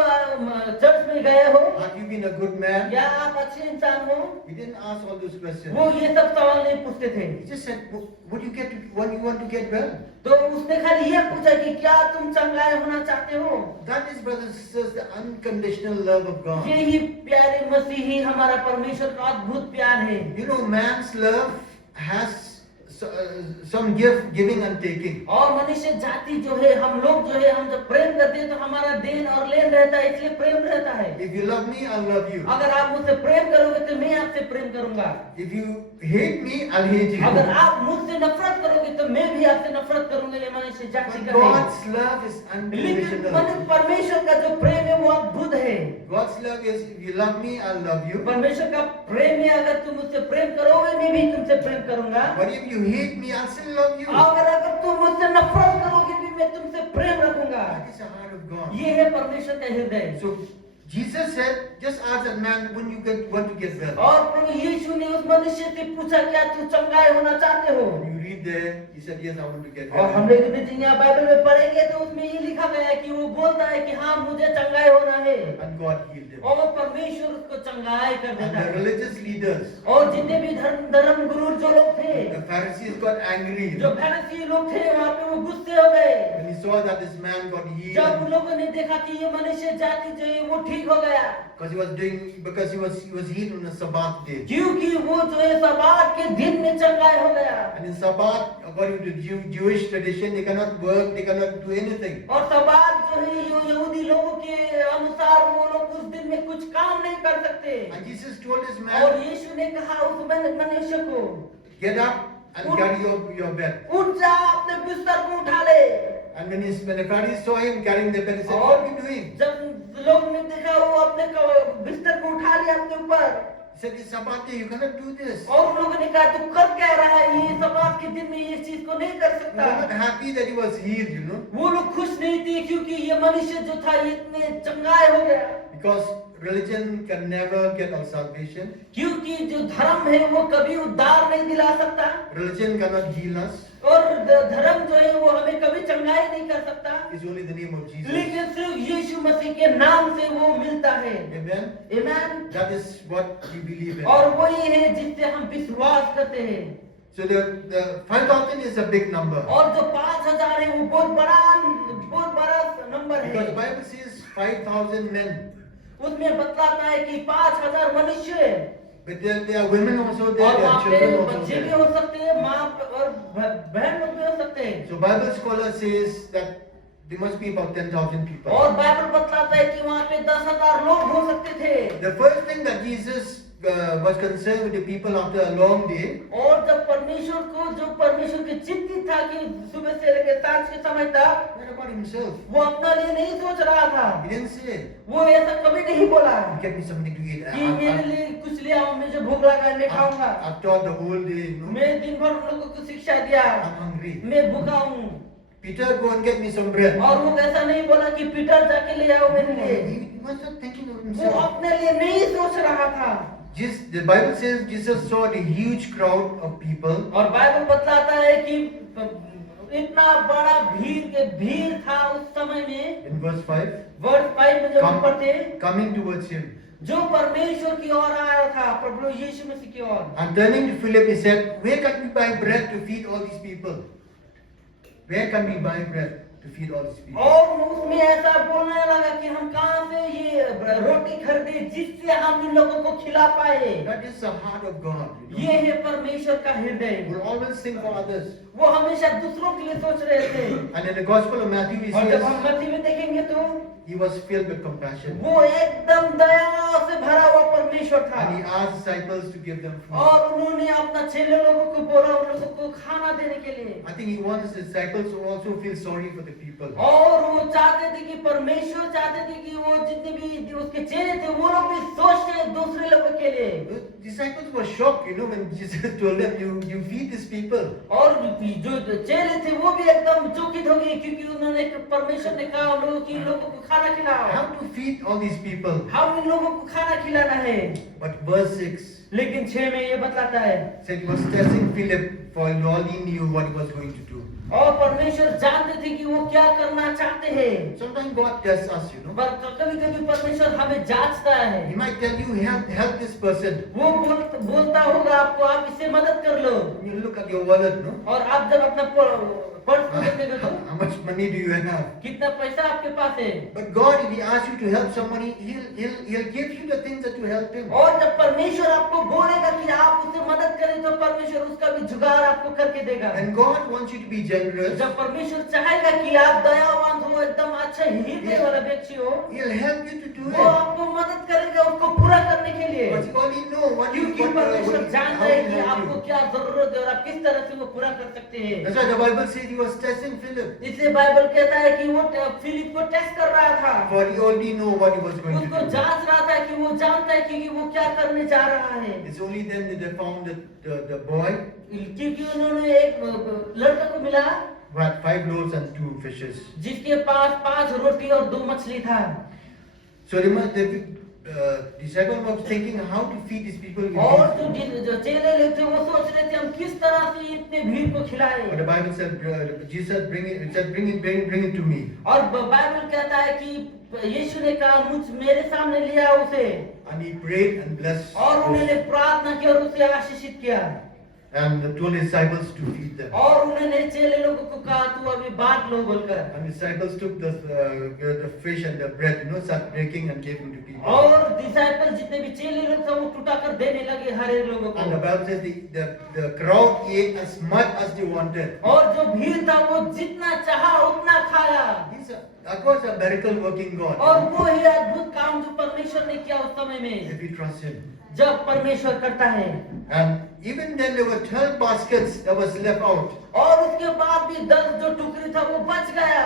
चर्च में गए हो, Have you been a good man? या आप अच्छे इंसान हो। He didn't ask all those questions. वो ये सब सवाल नहीं पूछते थे। He just said, what do you get when you want to get well? तो उसने खाली ये पूछा कि क्या तुम चंगाई होना चाहते हो। That is, brothers and sisters, the unconditional love of God. यही प्यारे मसीही हमारा परमेश्वर का अद्भुत प्यार है। Man's love has some giving and taking. और मनुष्य जाति जो है, हम लोग जो है, हम जब प्रेम करते हैं तो हमारा देन और लेन रहता है, इसलिए प्रेम रहता है। If you love me, I'll love you. अगर आप मुझसे प्रेम करोगे तो मैं आपसे प्रेम करूंगा। If you hate me, I'll hate you. अगर आप मुझसे नफरत करोगे तो मैं भी आपसे नफरत करूंगा। ये मनुष्य जाति But का है। God's love is लेकिन unconditional. परमेश्वर का जो प्रेम है वो अद्भुत है। God's love is, if you love me, I'll love you. परमेश्वर का प्रेम है, अगर तुम मुझसे प्रेम करोगे मैं भी तुमसे प्रेम करूंगा। But if you hate me, I'll still love you. अगर तुम मुझसे नफरत करोगे भी मैं तुमसे प्रेम रखूंगा। That is the heart of God. ये है परमेश्वर का हृदय। So Jesus said, just ask that man, when you want to get well. और प्रभु यीशु ने उस मनुष्य से पूछा, क्या तू चंगाई होना चाहते हो? When you read there, he said, yes, I want to get और हम well. लोग यदि यहाँ बाइबल में पढ़ेंगे तो उसमें ये लिखा गया है कि वो बोलता है कि हाँ मुझे चंगाई होना है, And God healed him. और परमेश्वर उसको चंगाई कर And देता the है। religious leaders, और जितने भी धर्म गुरु जो लोग थे, the Pharisees got angry. जो फरीसी लोग थे, वहाँ पे वो गुस्से हो गए When he saw that this man got जब healed, उन लोगों ने देखा कि ये मनुष्य जाति जो है वो ठीक हो गया, because he was healed on a Sabbath day. क्योंकि वो जो है सबात के दिन में चंगाई हो गया। And in Sabbath, according to Jewish tradition, they cannot work, they cannot do anything. और सबात जो है जो यहूदी लोगों के अनुसार वो लोग उस दिन में कुछ काम नहीं कर सकते। And Jesus told this और man, यीशु ने कहा उस मनुष्य को, get up and carry your bed. उठ जा, अपने बिस्तर को उठा ले। And when the Pharisees saw him carrying the bed, he said, what are you doing? जब लोग ने देखा वो अपने बिस्तर को उठा लिया अपने ऊपर, He said, it's Sabbath day, you cannot do this. और उन लोगों ने कहा तू कर क्या रहा है, ये सबात के दिन में ये चीज को नहीं कर They सकता। were not happy that he was healed, you know, वो लोग खुश नहीं थे क्योंकि ये मनुष्य जो था ये इतने चंगाई हो गया। because religion can never get our salvation. क्योंकि जो धर्म है वो कभी उद्धार नहीं दिला सकता, Religion cannot heal us. और धर्म जो है वो हमें कभी चंगाई नहीं कर सकता, It's only the name of Jesus. लेकिन सिर्फ यीशु मसीह के नाम से वो मिलता है। Amen. आमीन। That is what we believe in. और वही है जिससे हम विश्वास करते हैं। So the 5,000 is a big number. और जो 5,000 है वो बहुत बड़ा नंबर Because the है। Bible says 5,000 men. उसमें बतलाता है कि 5,000 मनुष्य है, But there are women also there, और there वहाँ are पे children also बच्चे भी there. हो सकते हैं, माँ और बहन लोग भी हो सकते हैं। So Bible scholar says that there must be about 10,000 people. और बाइबल बतलाता है कि वहाँ पे 10,000 लोग हो सकते थे। The first thing that Jesus was concerned with the people after a long day, और जब परमेश्वर की चिंतित था कि सुबह से लेकर सांझ के समय तक, what about himself? वो अपना लिए नहीं सोच रहा था। He didn't say, वो ऐसा कभी नहीं बोला get me something to eat. कि मेरे लिए कुछ ले आओ, मुझे भूख लगा है, मैं खाऊंगा। I've taught the whole day, you know, मैं दिन भर उन लोगों को शिक्षा दिया, I'm hungry. मैं भूखा हूँ। Peter, go and get me some bread. और वो ऐसा नहीं बोला कि पीटर जाके ले आओ मेरे लिए। He was not thinking of वो himself. अपने लिए नहीं सोच रहा था। The Bible says Jesus saw the huge crowd of people. और बाइबल बतलाता है कि इतना बड़ा भीड़ था उस समय में। In verse 5, वर्ष 5 में जब हम पढ़ते, coming towards him. जो परमेश्वर की ओर आ रहा था, प्रभु यीशु मसीह की ओर। And turning to Philip, he said, where can we buy bread to feed all these people? Where can we buy bread to feed all these people? और उसमें ऐसा बोलने लगा कि हम कहाँ से ये रोटी खरीदे जिससे हम इन लोगों को खिला पाए। That is the heart of God. You ये know? है परमेश्वर का हृदय। We'll always think for others. वो हमेशा दूसरों के लिए सोच रहे थे। And in the Gospel of Matthew, he और जब हम says, मत्ती में देखेंगे तो he was filled with compassion. वो एकदम दया से भरा हुआ परमेश्वर था। And he asked disciples to give them food. और उन्होंने अपना चेले लोगों को बोला उन लोगों को खाना देने के लिए। I think he wants his disciples to also feel sorry for the people. और वो चाहते थे कि परमेश्वर चाहते थे कि वो जितने भी उसके चेले थे वो लोग भी सोचते दूसरे लोगों के लिए। The disciples were shocked, you know, when Jesus told them, you feed these people. और जो चेले थे वो भी एकदम चौकित हो गए क्योंकि उन्होंने परमेश्वर ने कहा उन लोगों की लोगों को खाना खिलाओ। How to feed all these people? हम इन लोगों को खाना खिलाना है। But verse 6 लेकिन 6 में ये बतलाता है, said he was testing Philip, for he knew what he was going to do. और परमेश्वर जानते थे कि वो क्या करना चाहते हैं। Sometimes God tests us, you know. पर कभी कभी परमेश्वर हमें जांचता है। He might tell you, help this person. वो बोलता होगा आपको, आप इससे मदद कर लो। You look at your wallet, no? और आप जब अपना पर्स को देखेगा तो how much money do you have? कितना पैसा आपके पास है। But God, if He asks you to help somebody, He'll give you the things that to help him. और जब परमेश्वर आपको बोलेगा कि आप उससे मदद करें तो परमेश्वर उसका भी जुगाड़ आपको करके देगा। And God wants you to be generous. जब परमेश्वर चाहेगा कि आप दयावान हो, एकदम अच्छा हृदय वाला व्यक्ति हो, He'll help you to do वो it. आपको मदद करेगा उसको पूरा करने के लिए। But you only know what you क्योंकि परमेश्वर how जानता He है कि help आपको you. क्या जरूरत है और आप किस तरह से वो पूरा कर सकते हैं। That's why the Bible says He was testing Philip. इसलिए बाइबल कहता है कि वो फिलिप को टेस्ट कर रहा था, For He already know what He was going उसको to do. जांच रहा था कि वो जानता है कि वो क्या करने जा रहा है। It's only then that they found the boy क्योंकि उन्होंने एक लड़का को मिला who had 5 loaves and 2 fishes. जिसके पास 5 रोटी और 2 मछली था। So the disciple was thinking how to feed these people with और these. जो चेले लोग थे वो सोच रहे थे हम किस तरह से इतने भीड़ को But खिलाएं। the Bible said, Jesus bring it to me. और बाइबल कहता है कि यीशु ने कहा मेरे सामने लिया उसे, And he prayed and blessed. और उन्होंने प्रार्थना की और उसे आशीषित किया And told his disciples to feed them. और उन्होंने चेले लोगों को कहा तू अभी बांट लो बोलकर। And the disciples took the fish and the bread, start breaking and gave them to people. और डिसाइपल जितने भी चेले लोग थे वो टूटा कर देने लगे हर एक लोगों And the को। Bible says the crowd ate as much as they wanted. और जो भीड़ था वो जितना चाहा उतना खाया। He's of course a miracle working God. और वो ही अद्भुत काम जो परमेश्वर ने किया उस समय में, If we trust Him. जब परमेश्वर करता है। And even then there were 12 baskets that was left out. और उसके बाद भी 10 जो टुकड़ी था वो बच गया।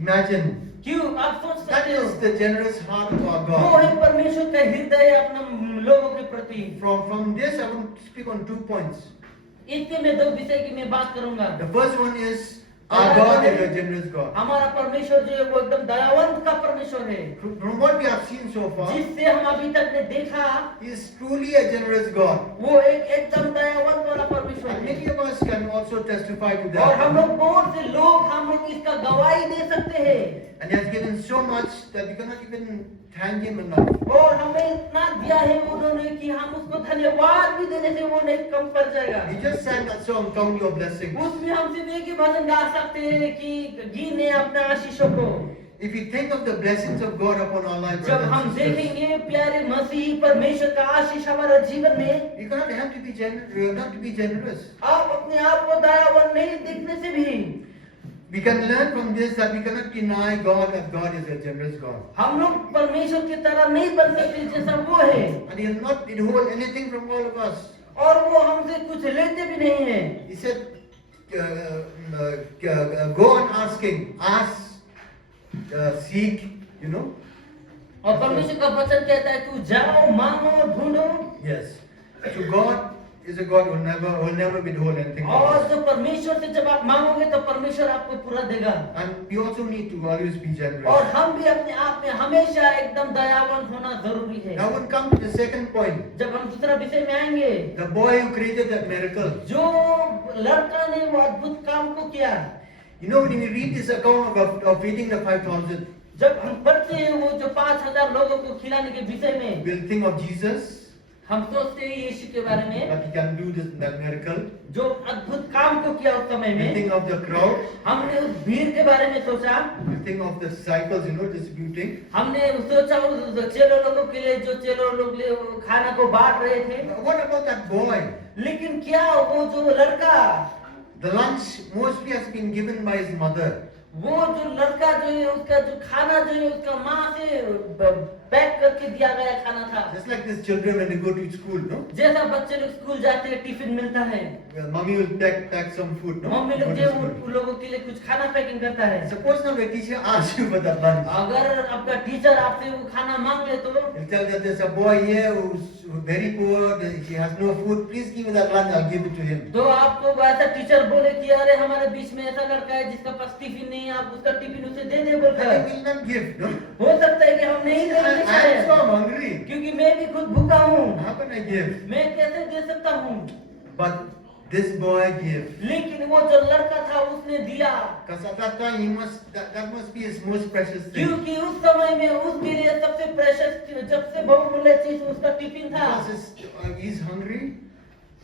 Imagine. क्यों आप सोच That सकते हो, is the generous heart of our वो है God. परमेश्वर का हृदय अपने लोगों के प्रति। From this I want to speak on 2 points. इसके मैं 2 विषय की मैं बात करूंगा। The first one is our God is a generous God. हमारा परमेश्वर जो है वो एकदम दयावंत का परमेश्वर है। From what we have seen so far, जिससे हम अभी तक ने देखा He is truly a generous God. वो एकदम दयावंत वाला परमेश्वर And है। many of us can also testify to और हम that. लोग बहुत से लोग हम लोग इसका गवाही दे सकते हैं। And He has given so much that we cannot even thank Him enough. और हमें इतना दिया है उन्होंने कि हम उसको धन्यवाद भी देने से वो नहीं कम पड़ जाएगा। We just sang that song, Count Your Blessings. उसमें हम सिर्फ एक ही भजन गा सकते हैं कि गिने अपने आशीषों को। If we think of the blessings of God upon our lives, जब brothers हम and sisters, देखेंगे प्यारे मसीह परमेश्वर का आशीष हमारे जीवन में, we cannot have to be not to be generous. आप अपने आप को दयावान नहीं दिखने से भी We can learn from this that we cannot deny God that God is a generous God. हम लोग परमेश्वर की तरह नहीं बन सकते जैसा वो है, And He will not withhold anything from all of us. और वो हमसे कुछ लेते भी नहीं है। He said, go on asking, ask, seek, और परमेश्वर का वचन कहता है तू जाओ मांगो ढूंढो। Yes. So God is a God who will never withhold anything from और us. जो परमेश्वर से जब आप मांगोगे तो परमेश्वर आपको पूरा देगा। And we also need to always be और generous. हम भी अपने आप में हमेशा एकदम दयावान होना जरूरी है। Now we'll come to the second point. जब हम दूसरा विषय में आएंगे, The boy who created that miracle. जो लड़का ने वो अद्भुत काम को किया, When we read this account of feeding the 5,000, जब हम पढ़ते हैं वो जो 5,000 लोगों को खिलाने के विषय में, we'll think of Jesus, हम सोचते हैं यीशु के बारे में that He can do that miracle. जो अद्भुत काम को किया उस समय We'll में। think of the crowd. हमने उस भीड़ के बारे में सोचा, We'll think of the disciples, distributing. हमने सोचा उस चेलों लोगों के लिए जो चेलों लोग ले खाना को बांट रहे थे। What about that boy? लेकिन क्या वो जो लड़का, The lunch mostly has been given by his mother. वो जो लड़का जो है उसका जो खाना जो है उसका माँ से पैक करके दिया गया खाना था। Just like these children when they go to school, no? जैसा बच्चे लोग स्कूल जाते हैं टिफिन मिलता है, Mommy will pack some food, no? Mummy Go लोग to जो school. उन लोगों के लिए कुछ खाना पैकिंग करता है। Suppose now the teacher asks you for that lunch. अगर आपका टीचर आपसे वो खाना मांग ले तो He'll tell that there's a boy here who's very poor, he has no food, please give me that lunch, I'll give it to him. तो आपको ऐसा टीचर बोले कि अरे हमारे बीच में ऐसा लड़का है जिसका पास टिफिन नहीं है, आप उसका टिफिन उसे दे दे But बोलकर। he will not give, no? हो सकता है कि हम नहीं देंगे I am शायद, so hungry. क्योंकि मैं भी खुद भूखा हूँ, How can I give? मैं कैसे दे सकता हूँ। But this boy gave. लेकिन वो जो लड़का था उसने दिया, Because at that time that must be his most precious thing. क्योंकि उस समय में उसके लिए सबसे प्रेशियस, सबसे बहुमूल्य चीज उसका टिफिन था। Because he's hungry.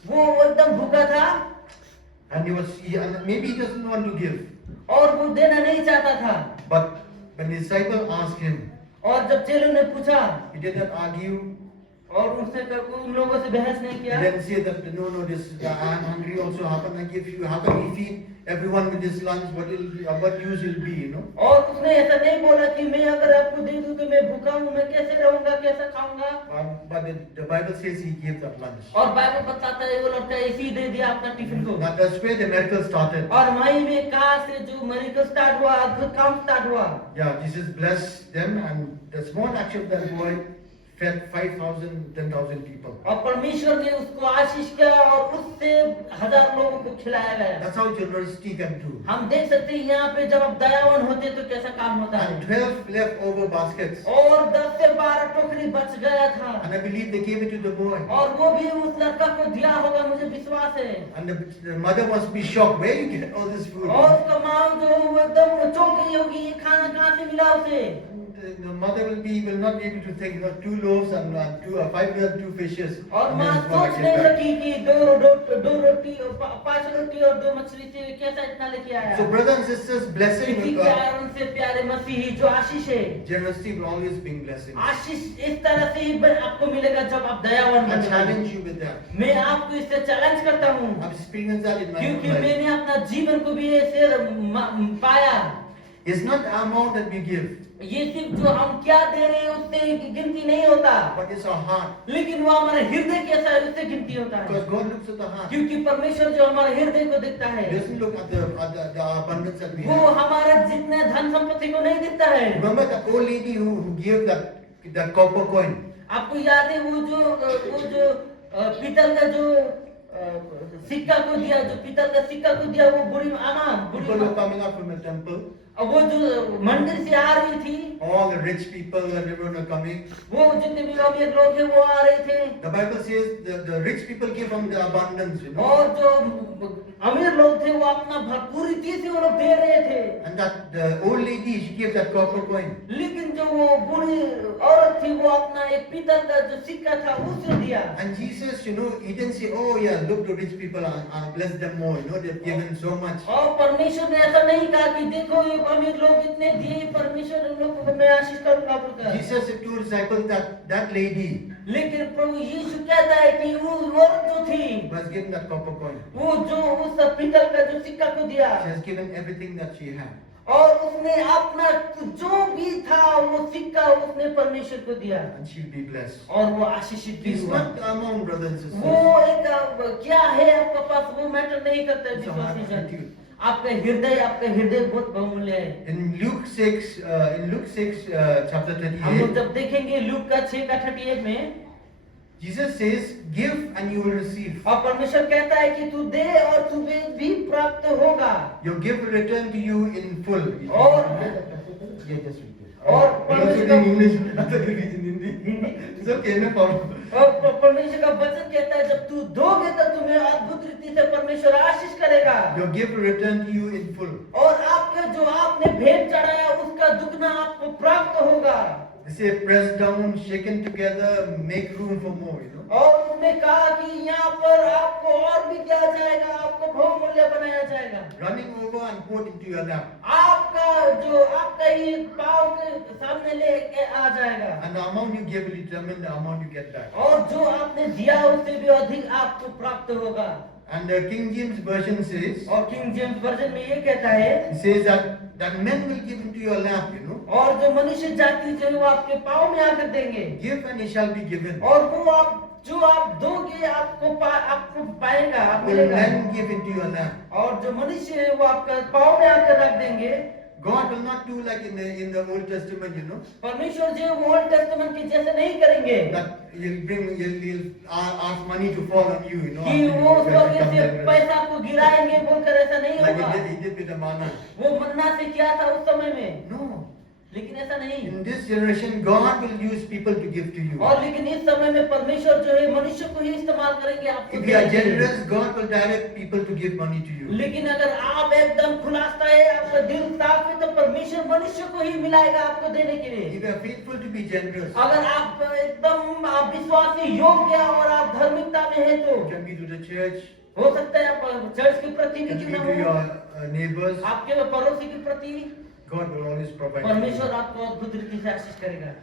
वो एकदम भूखा था। And and maybe he doesn't want to give. और वो देना नहीं चाहता था। But when the disciple asked him, और जब चेलों ने पूछा he did not argue. और उसने उन लोगों से बहस नहीं He किया। didn't say that I'm hungry also. How can I give you? How can we feed everyone with this lunch? What use will be? You know. और उसने ऐसा नहीं बोला कि मैं अगर आपको दे दूं तो मैं भूखा हूँ, मैं कैसे रहूंगा, कैसे खाऊंगा। But the Bible says he gave that lunch. और बाइबल बताता है वो लड़का ऐसे ही दे दिया अपना टिफिन को। Now that's where the miracle started. और वहीं में कहाँ से जो मिरेकल स्टार्ट हुआ, अद्भुत काम स्टार्ट हुआ। Yeah, Jesus blessed them, and the small action of that boy fed 5,000, 10,000 people. और परमेश्वर ने उसको आशीष किया और उससे 1000 लोगों को खिलाया गया। That's how generosity can do. हम देख सकते हैं यहाँ पे जब आप दयावान होते तो कैसा काम होता है। And 12 leftover baskets. और 10 से 12 टोकरी बच गया था। And I believe they gave it to the boy. और वो भी उस लड़का को दिया होगा, मुझे विश्वास है। And the mother must be shocked. Where you get all this food? और उसका माँ जो वो एकदम चौंक गई होगी, ये खाना कहाँ से मिला उसे। The mother will not be able to think, 2 loaves and 5 meals, 2 fishes. और And माँ then it's gonna सोच get नहीं back. सकी कि 2 रोटी 5 रोटी और 2 मछली से कैसा इतना लेके आया। So brothers and sisters, blessing इसी with God, कारण से प्यारे मसीही जो आशीष है, generosity will always bring blessings. आशीष इस तरह से ही आपको मिलेगा जब आप दयावान I बनेंगे। challenge you with that. मैं आपको इससे चैलेंज करता हूँ I've experienced that in my क्योंकि own life. मैंने अपना जीवन को भी ऐसे पाया। It's not the amount that we give, ये सिर्फ जो हम क्या दे रहे हैं उससे गिनती नहीं होता, but it's our heart. लेकिन वो हमारा हृदय कैसा है उससे गिनती होता है। Because God looks at the heart. क्योंकि परमेश्वर जो हमारे हृदय को देखता He है, doesn't look at the abundance that we वो have. हमारा जितने धन संपत्ति को नहीं देखता है। Remember the old lady who gave that copper coin? आपको याद है वो जो पीतल का जो सिक्का को दिया, जो पीतल का सिक्का को दिया, वो बुढ़ी People were coming up from the temple. अब वो जो मंदिर से आ रही थी, All the rich people and everyone were coming. वो जितने भी अमीर लोग हैं वो आ रहे थे। The Bible says the rich people give from the abundance, you know. और जो अमीर लोग थे वो अपना भरपूरी से वो लोग दे रहे थे। And that the old lady, she gave that copper coin. लेकिन जो वो बूढ़ी औरत थी वो अपना एक पीतल का जो सिक्का था उसे दिया। And Jesus, you know, he didn't say, oh yeah, look, the rich people, bless them more, you know, they've given so much. और परमेश्वर ने ऐसा नहीं कहा कि देखो ये अमीर लोग इतने दिए, परमेश्वर उन लोगों को मैं आशीष करूंगा बोलकर। Jesus said to his disciples that lady लेकिन प्रभु यीशु कहता है कि वो औरत जो थी, was given that copper coin. वो जो उस पीतल का जो सिक्का को दिया, She has given everything that she had. और उसने अपना जो भी था वो सिक्का उसने परमेश्वर को दिया And she'll be blessed. और वो आशीषित भी It's हुआ। not the amount, brothers and sisters. वो एक क्या है आपके पास वो मैटर नहीं करता है It's a heart विश्वासी जन। attitude. आपका हृदय बहुत बहुमूल्य है। In Luke 6, chapter हम लोग 38, जब देखेंगे लूक का 6:38 में, Jesus says, give and you will receive. और परमेश्वर कहता है कि तू दे और तुम्हें भी प्राप्त होगा। Your gift will return to you in full. और Yeah, just read it. और You also परमेश्वर in English, I thought you read in Hindi. It's okay, no problem. और परमेश्वर का वचन कहता है जब तू दोगे तो तुम्हें अद्भुत रीति से परमेश्वर आशीष करेगा। Your gift will return to you in full. और आपका जो आपने भेंट चढ़ाया उसका दुगना आपको प्राप्त होगा। They say, press down, shaken together, make room for more, you know. और उसने कहा कि यहाँ पर आपको और भी दिया जाएगा, आपको बहुमूल्य बनाया जाएगा। Running over and poured into your lap. आपका ही पाँव के सामने लेके आ जाएगा। And the amount you give will determine the amount you get back. और जो आपने दिया उससे भी अधिक आपको प्राप्त होगा। And the King James Version says, और किंग जेम्स वर्जन में ये कहता है, it says that men will give into your lap, you know. और जो मनुष्य जाति जो है वो आपके पाँव में आकर देंगे, Give and it shall be given. और वो जो आप दोगे आपको पाएगा, आप Will मिलेगा। men give into your lap? और जो मनुष्य है वो आपका पाँव में आकर रख देंगे। God will not do like in the Old Testament, you know. परमेश्वर जो ओल्ड टेस्टामेंट के जैसे नहीं करेंगे That he'll ask money to fall on you, you know. कि after वो you स्वर्ग become से generous. पैसा को गिराएंगे बोलकर ऐसा नहीं Like होगा। he did with the manna. वो मन्ना से किया था उस समय में, No. लेकिन ऐसा नहीं। In this generation, God will use people to give to you. और लेकिन इस समय में परमेश्वर जो है मनुष्य को ही इस्तेमाल करेंगे आपको If you are देने के लिए। generous, God will direct people to give money to you. लेकिन अगर आप एकदम खुलासा है, आपका दिल साफ है, तो परमेश्वर मनुष्य को ही मिलाएगा आपको देने के लिए। If you are faithful to be generous, अगर आप एकदम आप विश्वासी योग्य और आप धार्मिकता में हैं तो you can be to the church, हो सकता है आप चर्च के प्रति भी It क्यों will ना be to हो, your neighbors. आपके पड़ोसी के प्रति God will always provide. परमेश्वर आपको अद्भुत रीति से आशीष करेगा।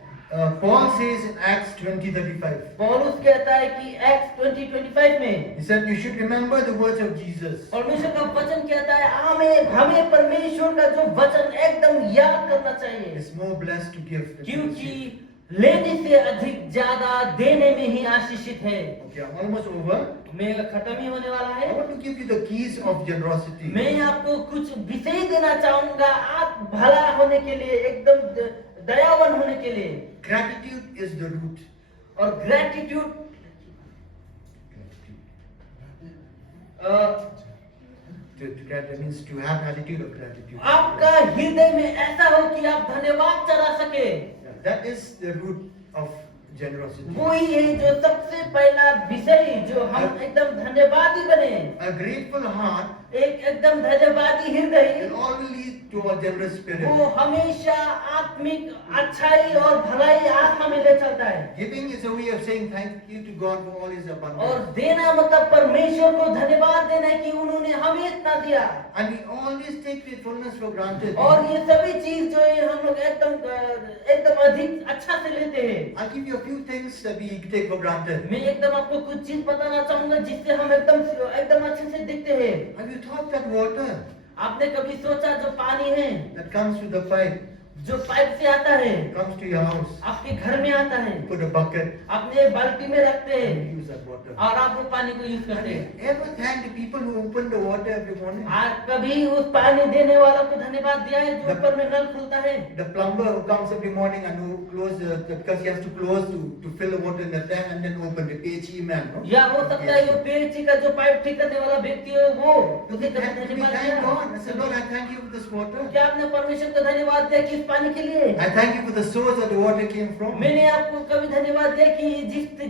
Paul says in Acts 20:35. पौलुस कहता है कि एक्स 20:25 में He said you should remember the words of Jesus. परमेश्वर का वचन कहता है हमें परमेश्वर का जो वचन एकदम याद करना चाहिए, It's more blessed to give. than to क्योंकि receive. लेने से अधिक ज्यादा देने में ही आशीषित है। Okay, I'm almost over. मेरा खत्म ही होने वाला I है। want to give you the keys of generosity. मैं आपको कुछ विषय देना चाहूंगा आप भला होने के लिए, एकदम दयावान होने के लिए। Gratitude is the root. और gratitude That means to have attitude of gratitude. आपका हृदय में ऐसा हो कि आप धन्यवाद चढ़ा सके, Yeah, that is the root of generosity. वही है जो सबसे पहला विषय जो हम एकदम धन्यवादी बने। A grateful heart एक एकदम धन्यवादी हृदय will always lead to a generous spirit. वो हमेशा आत्मिक अच्छाई और भलाई आत्मा में ले चलता है। Giving is a way of saying thank you to God for all His और abundance. देना मतलब परमेश्वर को धन्यवाद देना है कि उन्होंने हमें इतना दिया। And we always take faithfulness for granted. और ये सभी चीज जो है हम लोग एकदम अधिक अच्छा से लेते हैं। I'll give you a few things that we take for granted. मैं एकदम आपको कुछ चीज बताना चाहूंगा जिससे हम एकदम अच्छे से दिखते हैं। Have you thought that water आपने कभी सोचा जो पानी है that comes through the pipe जो पाइप से आता है comes to your house? आपके घर में आता है, You put a bucket आपने बाल्टी में रखते and हैं you use that water. और आप वो पानी को यूज Have करते you हैं। ever thanked the people who open the water every morning? आप कभी उस पानी देने वाला को धन्यवाद दिया है जो ऊपर में नल खुलता है? The plumber who comes every morning and who because he has to close to fill the water in the tank and then open the PHE man. No? या हो सकता है वो पीएचई का जो पाइप ठीक करने वाला व्यक्ति हो वो We उसे कभी thank धन्यवाद God. I दिया? said, Lord, I thank you for this water. क्या आपने परमेश्वर को धन्यवाद दिया कि इस पानी के लिए? I thank you for the source that the water came from. मैंने आपको कभी धन्यवाद दिया कि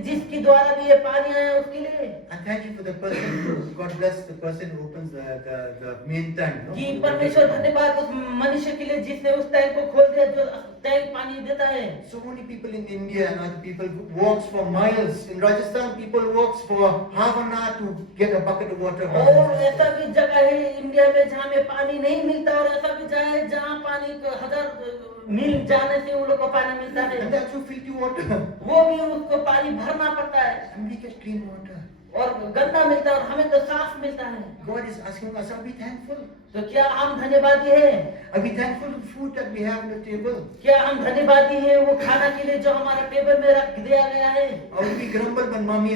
जिसके द्वारा भी ये पानी आया उसके लिए? I thank you for the person who, God bless the person who opens the main tank. No? कि परमेश्वर धन्यवाद उस मनुष्य के लिए जिसने उस टैंक को खोल दिया जो टैंक पानी देता है। So many people in India and other people who walks for miles. In Rajasthan, people walks for half an hour to get a bucket of water. और ऐसा भी जगह है इंडिया में जहाँ में पानी नहीं मिलता और ऐसा भी जगह है जहाँ पानी को 1000 मील जाने से उन लोग को पानी मिलता है। And that's so filthy water. वो भी उसको पानी भरना पड़ता है And we get clean water. और गंदा मिलता है और हमें तो साफ मिलता है। God is asking us, are we thankful? तो क्या हम धन्यवादी हैं? Are we thankful for the food that we have on the table? क्या हम धन्यवादी हैं वो खाना के लिए जो हमारा टेबल में रख दिया गया है? Or we grumble when mommy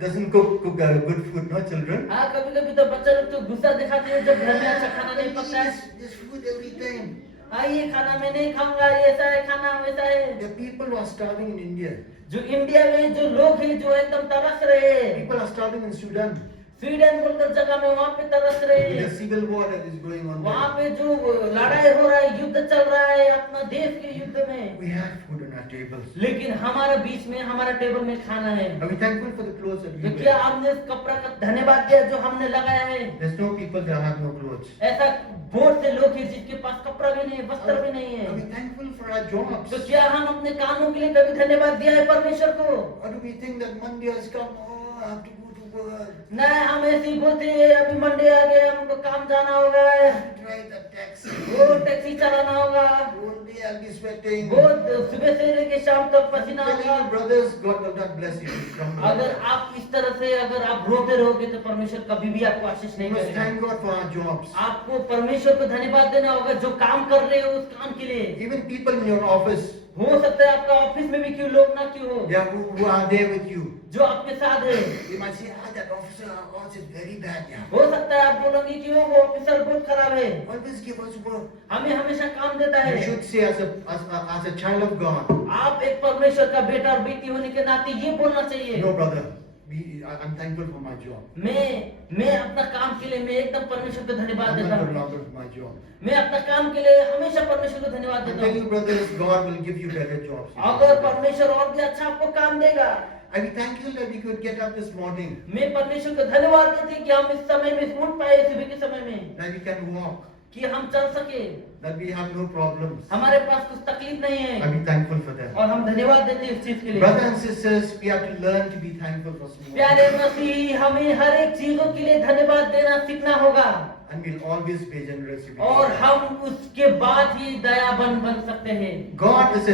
doesn't cook good food, no children? हाँ, कभी कभी तो बच्चे लोग तो गुस्सा दिखाते हैं जब घर में अच्छा खाना नहीं पकता है। This food every time. हाँ, ये खाना मैं नहीं खाऊंगा, ये ऐसा है खाना वैसा है। The people who are starving in India. जो इंडिया में जो लोग हैं जो एकदम तरस रहे हैं, People are starving in Sudan. Sweden बोलकर जगह में वहाँ पे तरस रहे With हैं। the civil war that is going on वहाँ there. पे जो लड़ाई हो रहा है, युद्ध चल रहा है अपना देश के युद्ध में, We have food on our tables. लेकिन हमारे बीच में हमारा टेबल में खाना है। Are we thankful for the clothes that we तो क्या wear? हमने उस कपड़ा का धन्यवाद दिया जो हमने लगाया है? There's no people that have no clothes. ऐसा बहुत से लोग हैं जिसके पास कपड़ा भी नहीं है, वस्त्र भी नहीं Are we है। thankful for our jobs? तो क्या हम अपने कामों के लिए कभी धन्यवाद दिया है परमेश्वर को? Or do we think that Monday has come, oh, I have to go to work, नहीं, हम ऐसे ही बोलते हैं अभी मंडे आ गया, हमको काम जाना होगा, I have to drive the taxi, वो टैक्सी चलाना होगा, whole day I'll be sweating. बहुत सुबह से लेके शाम तक पसीना Telling होगा। you, brothers, God will not bless you. Come अगर on. आप इस तरह से अगर आप रोते रहोगे तो परमेश्वर कभी भी आपको आशीष We नहीं must करेगा। thank God for our jobs. आपको परमेश्वर को धन्यवाद देना होगा जो काम कर रहे हो उस काम के लिए। Even people in your office, हो सकता है आपका ऑफिस में भी क्यों लोग ना क्यों हो yeah, who are there with you. जो आपके साथ है। You might say, that officer, our boss is very bad. Yeah. हो सकता है आप बोलोगे कि वो ऑफिसर बहुत खराब है, Always give us work. हमें हमेशा काम देता You है। should say as a child of God, आप एक परमेश्वर का बेटा और बेटी होने के नाते ये बोलना चाहिए, no brother, I'm thankful for my job. मैं अपना काम के लिए मैं एकदम परमेश्वर को धन्यवाद I'm देता not हूँ। longer for my job. मैं अपना काम के लिए हमेशा परमेश्वर को धन्यवाद I'm देता telling हूँ। you, brothers, God will give you better jobs. अगर परमेश्वर और भी अच्छा आपको काम देगा। Are we thankful that we could get up this morning, मैं परमेश्वर को धन्यवाद देती कि हम इस समय में उठ पाए सुबह के समय में, that we can walk? कि हम चल सके, that we have no problems. हमारे पास कुछ तकलीफ नहीं है, I'll be thankful for that. और हम धन्यवाद देते हैं इस चीज के लिए। Brothers and sisters, we have to learn to be thankful for small प्यारे things. मसीह, हमें हर एक चीजों के लिए धन्यवाद देना सीखना होगा, And we'll always be generous. to be और generous. हम उसके बाद ही दयावान बन सकते हैं। God is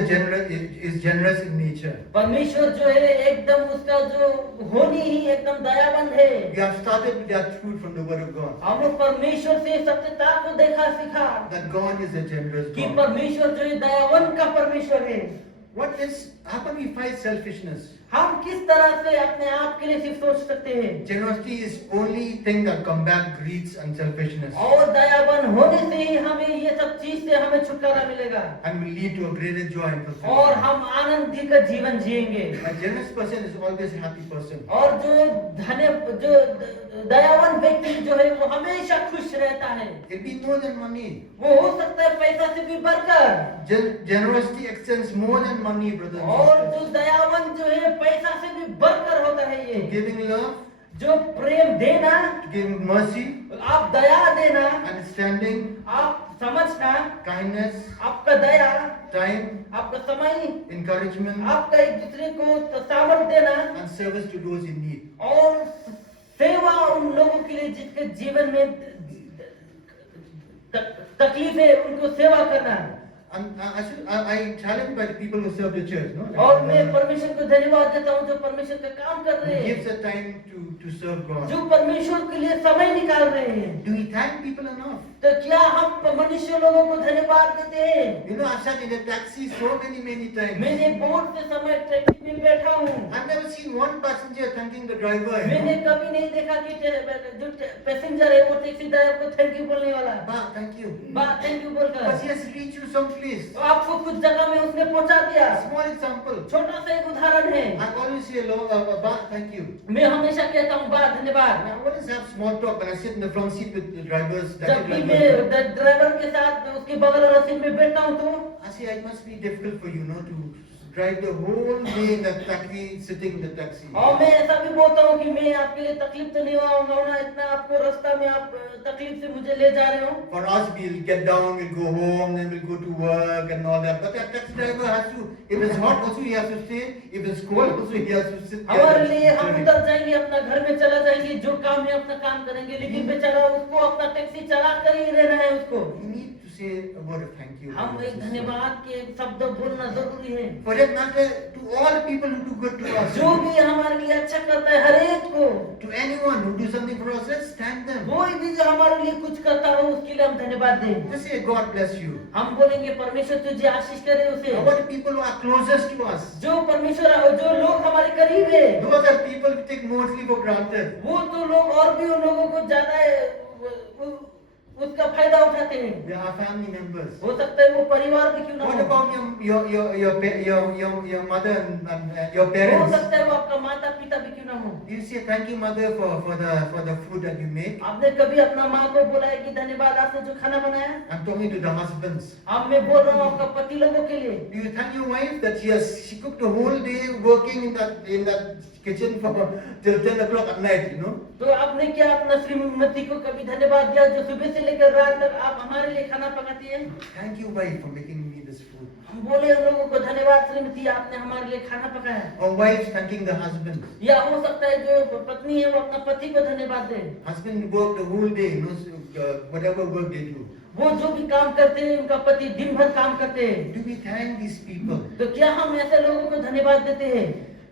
generous in nature. परमेश्वर जो है एकदम उसका जो होनी ही एकदम दयावान है। We have started with that truth from the Word of God. हम लोग परमेश्वर से सत्यता को देखा सीखा That God is a generous कि God. परमेश्वर जो है दयावान का परमेश्वर है। How can we fight selfishness? हम किस तरह से अपने आप के लिए सिर्फ सोच सकते हैं, Generosity is only thing that combat greed and selfishness और दयावान होने से ही हमें ये सब चीज से हमें छुटकारा मिलेगा, and will lead to a greater joy and और fulfillment. हम आनंदी का जीवन जिएंगे। A generous person is always a happy person. और जो दयावान व्यक्ति जो है वो हमेशा खुश रहता है। It be more than money. वो हो सकता है पैसा से भी बढ़कर, Generosity extends more than money, brothers और and जो sisters. दयावान जो है पैसा से भी बढ़कर होता है ये, Giving love, जो प्रेम देना, giving mercy, आप दया देना, understanding, आप समझना, kindness, आपका दया, time, आपका समय, encouragement, आपका एक दूसरे को सामर्थ देना, and service to those in need. और सेवा उन लोगों के लिए जिसके जीवन में तकलीफ है, उनको सेवा करना। And I challenge by the people who serve the church, no? और मैं परमेश्वर को धन्यवाद देता हूँ जो परमेश्वर का काम कर रहे Who gives हैं, a time to serve God. जो परमेश्वर के लिए समय निकाल रहे हैं। Do we thank people enough? तो क्या हम मनुष्य लोगों को धन्यवाद देते हैं? You know, I've sat in a taxi so many times. मैंने बहुत से समय टैक्सी में बैठा हूँ, I've never seen one passenger thanking the driver. You मैंने know? कभी नहीं देखा कि जो पैसेंजर है वो टैक्सी ड्राइवर को थैंक यू बोलने वाला, Bah, thank you. बात थैंक यू But बोलकर he has reached you someplace. तो आपको कुछ जगह में उसने पहुंचा दिया। Small example. छोटा सा एक उदाहरण है, I always say, Bah, thank you. मैं हमेशा कहता हूँ बात धन्यवाद। And I always have small talk when I sit in the front seat with the drivers. जब Taxi भी drivers. मैं ड्राइवर के साथ उसके बगल वाला सीट में बैठता हूँ तो I say, it must be difficult for you, no, to drive the whole day in the taxi, sitting in the taxi. और मैं ऐसा भी बोलता हूँ कि मैं आपके लिए तकलीफ तो नहीं होगा ना, इतना आपको रास्ता में आप तकलीफ से मुझे ले जा रहे हो। For us, we'll get down, we'll go home, then we'll go to work and all that. But that taxi driver has to, if it's hot also he has to stay, if it's cold also he has to sit there. हमारे लिए हम उतर जाएंगे, अपना घर में चला जाएंगे, जो काम है अपना काम करेंगे, लेकिन बेचारा उसको अपना टैक्सी चला कर ही रहना है उसको। We need to say a word of thank you. हम एक धन्यवाद के शब्द बोलना जरूरी है। For that matter, to all the people who do good to us, जो भी हमारे लिए अच्छा करता है, हर एक को, to anyone who do something for us, let's thank them. कोई भी जो हमारे लिए कुछ करता हो उसके लिए हम धन्यवाद दें। Just say, God bless you. हम बोलेंगे परमेश्वर तुझे आशीष करे उसे। How about the people who are closest to us? जो परमेश्वर, जो लोग हमारे करीब है, Those are people we take mostly for granted. वो तो लोग और भी उन लोगों को ज्यादा उसका फायदा उठाते हैं। They are family members. हो सकता है वो परिवार भी क्यों ना What हो, about your mother and your हो parents? सकता है वो आपका माता पिता भी क्यों ना हो। You say thank you, mother, for the food that you make. आपने कभी अपना माँ को बोला है कि धन्यवाद आपने जो खाना बनाया? I'm talking to the husbands. अब मैं बोल रहा हूँ आपका पति लोगों के लिए। Do you thank your wife that she cooked the whole day working in that kitchen till 10 o'clock at night, you know? तो आपने क्या अपना श्रीमती को कभी धन्यवाद दिया जो सुबह से लेकर रात तक आप हमारे लिए खाना पकाती है? Thank you, wife, for making me this food. हम बोले उन लोगों को धन्यवाद श्रीमती आपने हमारे लिए खाना पकाया। Or wives thanking the husband. या हो सकता है जो पत्नी है वो अपना पति को धन्यवाद दे। Husband work the whole day, you know, whatever work they do. वो जो भी काम करते हैं उनका पति दिन भर काम करते हैं। Do we thank these people? तो क्या हम ऐसे लोगों को धन्यवाद देते हैं?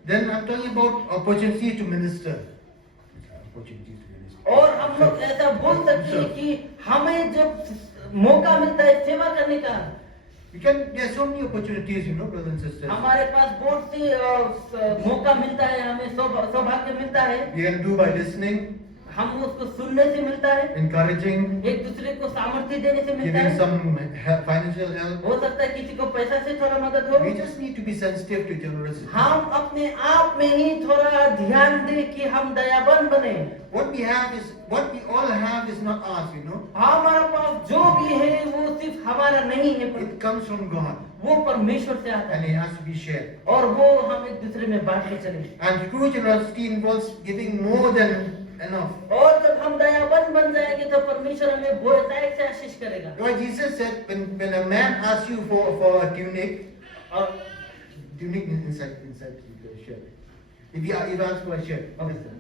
Then I'm talking about opportunity to minister. Opportunities to minister. और हम लोग ऐसा बोल सकते हैं कि हमें जब मौका मिलता है सेवा करने का, There are so many opportunities, you know, brothers and sisters. हमारे पास बहुत सी मौका मिलता है, हमें सौभाग्य मिलता है। We can do by listening, हम उसको सुनने से मिलता है, encouraging, एक दूसरे को सामर्थ्य देने से मिलता giving है। some financial help. हो सकता है किसी को पैसा से थोड़ा मदद हो। We just need to be sensitive to generosity. हम अपने आप में ही थोड़ा ध्यान दें कि हम दयावान बने। What we all have is not ours, you know. हमारे पास जो भी है वो सिर्फ हमारा नहीं है, It comes from God वो परमेश्वर से आता and है it has to be shared. और वो हम एक दूसरे में बांट के चले। And true generosity involves giving more than enough. और जब हम दयावान बन जाएंगे तो परमेश्वर हमें बहुतायत से आशीष करेगा। Lord Jesus said, when a man asks you for a tunic, और tunic inside the shirt. If you ask for a shirt, what is that?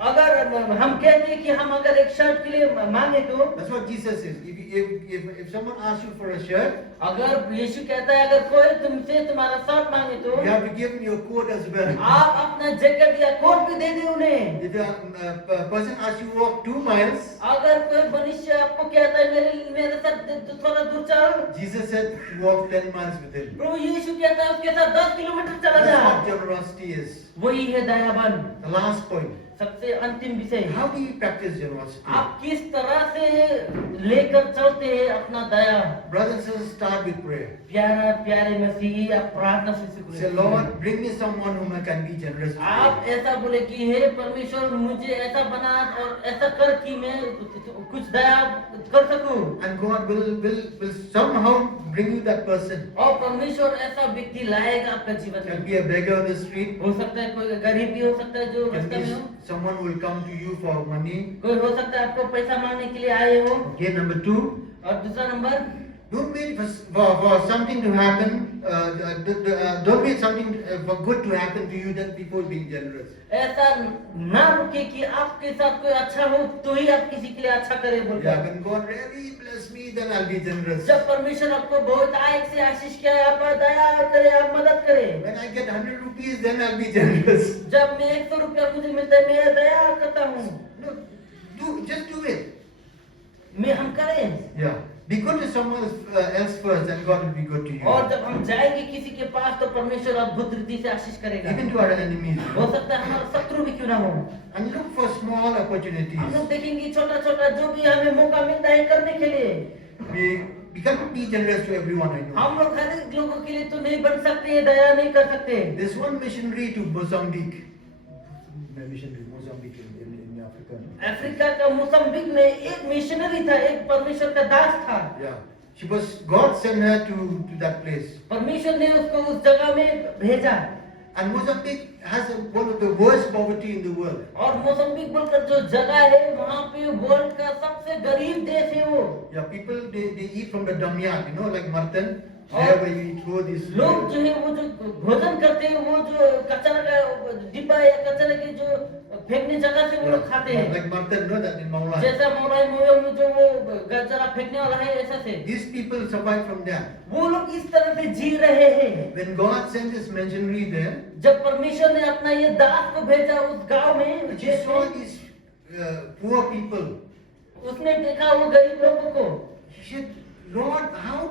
अगर हम कहते हैं कि हम अगर एक शर्ट के लिए मांगे तो That's what Jesus says. If someone asks you for a shirt, अगर यीशु कहता है अगर कोई तुमसे तुम्हारा शर्ट मांगे तो you have to give him your coat as well. आप अपना जैकेट या कोट भी दे दे उन्हें। If a person asks you to walk 2 miles, अगर कोई मनुष्य आपको कहता है मेरे साथ थोड़ा दूर चल, Jesus said to walk 10 miles with him. प्रभु यीशु कहता है उसके साथ 10 किलोमीटर चला That's जा। what generosity is. वही है दयावान। The last point. सबसे अंतिम विषय, How do you practice generosity? आप किस तरह से लेकर चलते हैं अपना दया। Brothers and sisters, start with prayer. प्यारा प्यारे मसीही, आप प्रार्थना से शुरू Say, करें। Lord, bring me someone whom I can be generous आप with. ऐसा बोले कि हे परमेश्वर मुझे ऐसा बना और ऐसा कर कि मैं कुछ दया कर सकूं। And God will somehow bring you that person. और परमेश्वर ऐसा व्यक्ति लाएगा आपका जीवन Can में। be a beggar on the street. हो सकता है कोई गरीब भी हो सकता है जो Can रास्ते be में हो, someone who will come to you for money. कोई हो सकता है आपको पैसा मांगने के लिए आए हो। Okay, number 2. और दूसरा number, Don't wait for something to happen. Don't wait something for good to happen to you that before being generous. ऐसा ना रुके कि आपके साथ कोई अच्छा हो तो ही आप किसी के लिए अच्छा करे Yeah, बोलकर। when God really bless me, then I'll be generous. जब परमेश्वर आपको बहुत आयत से आशीष किया, आप दया करे, आप मदद करे। When I get 100 rupees, then I'll be generous. जब मैं 100 रुपया मुझे मिलता है मैं दया करता हूँ। No, just do it. मैं हम करें। Yeah. Be good to someone else first, and God will be good to you. और जब हम जाएंगे किसी के पास तो परमेश्वर अद्भुत रीति से आशीष करेगा। Even to our enemies. हो सकता है हमारा शत्रु भी क्यों ना हो। And look for small हम opportunities. लोग देखेंगे छोटा छोटा जो भी हमें मौका मिलता है करने के लिए। We cannot be generous to everyone I know. हम लोग हर एक लोगों के लिए तो नहीं बन सकते, दया नहीं कर सकते। There's one missionary to Mozambique. Missionary Mozambique in Africa. Africa का मोज़म्बिक में एक मिशनरी था, एक परमेश्वर का दास था। Yeah. God sent her to that place. परमेश्वर ने उसको उस जगह में भेजा। And Mozambique has one of the worst poverty in the world. और मोज़म्बिक बोलकर जो जगह है वहाँ पे वर्ल्ड का सबसे गरीब देश है वो। Yeah, people they eat from the damyat, like mutton. There where you throw this. लोग जो है वो जो भोजन करते हैं वो जो कचरा का डिब्बा या कचरे के जो फेंकने जगह से वो लोग खाते हैं। Like mutton, no, that in Maulai. जैसा मौलाई मोयल में जो वो कचरा फेंकने वाला है ऐसा से These people survive from that. वो लोग इस तरह से जी रहे हैं। When God sent His missionary there, जब परमेश्वर ने अपना ये दास को भेजा उस गांव में, she saw these poor people. उसने देखा वो गरीब लोगों को। She said, Lord, how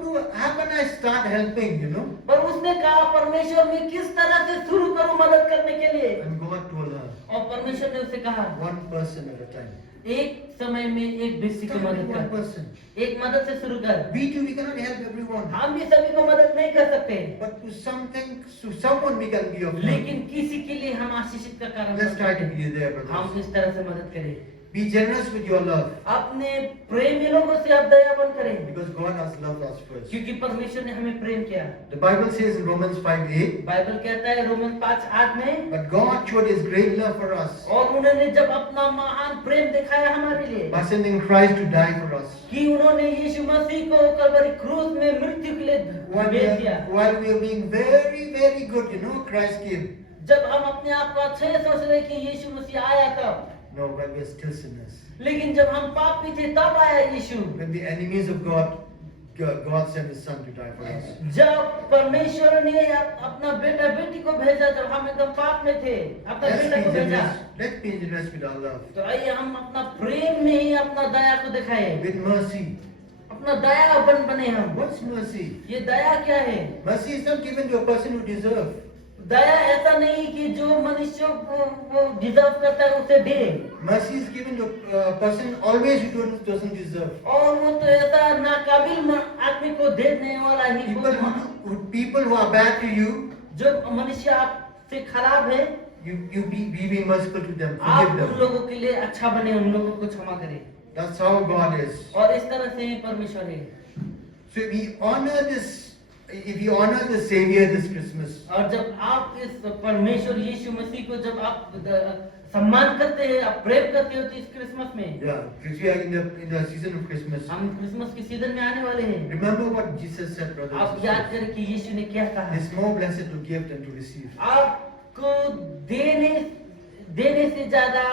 can I start helping, पर उसने कहा परमेश्वर मैं किस तरह से शुरू करूं मदद करने के लिए। And God told her, और परमेश्वर ने उसे कहा one person at a time. एक समय में एक व्यक्ति को Start with मदद one कर, person. एक मदद से शुरू कर। We too, we cannot help everyone. हम भी सभी को मदद नहीं कर सकते, But to someone we can be of help. लेकिन किसी के लिए हम आशीषित का कारण Let's बन try to सकते हैं। be there, brothers. हम इस तरह से मदद करें। Be generous with your love. अपने प्रेमी लोगों से आप दयावान करें, Because God has loved us first. क्योंकि परमेश्वर ने हमें प्रेम किया। The Bible says in Romans 5:8, Bible कहता है रोमन 5:8 में, but God showed His great love for us और उन्होंने जब अपना महान प्रेम दिखाया हमारे लिए by sending Christ to die for us. कि उन्होंने यीशु मसीह को कलवरी क्रूस में मृत्यु के लिए भेज दिया। While we are being very, very good, Christ came. जब हम अपने आप को अच्छे से सोच रहे कि यीशु मसीह आया तब, No, when we are still sinners. लेकिन जब हम पापी थे तब आया यीशु। When the enemies of God, God sent His Son to die for us. जब परमेश्वर ने अपना बेटा बेटी को भेजा, जब हम एकदम पाप में थे अपना बेटा को भेजा। Let's be generous with our love. तो आइए हम अपना प्रेम में ही अपना दया को दिखाए, With mercy. अपना दयावान बने हम। What's mercy? ये दया क्या है? Mercy is not given to a person who deserves. दया ऐसा नहीं कि जो मनुष्य को वो डिजर्व करता है उसे दे, Mercy is given to a person always who doesn't deserve. और वो तो ऐसा नाकाबिल आदमी को देने वाला ही। People who are bad to you, जो मनुष्य आपसे खराब है, be merciful to them, आप forgive उन them. लोगों के लिए अच्छा बने, उन लोगों को क्षमा करें। That's how God is. और इस तरह से ही परमेश्वर है। So if we honor the Savior this Christmas, और जब आप इस परमेश्वर यीशु मसीह को जब आप सम्मान करते हैं, आप प्रेम करते हो तो इस क्रिसमस में Yeah, because we are in the season of Christmas. हम क्रिसमस के सीजन में आने वाले हैं। Remember what Jesus said, brothers आप and याद sisters. करें कि यीशु ने क्या कहा, It's more blessed to give than to receive. आपको देने से ज्यादा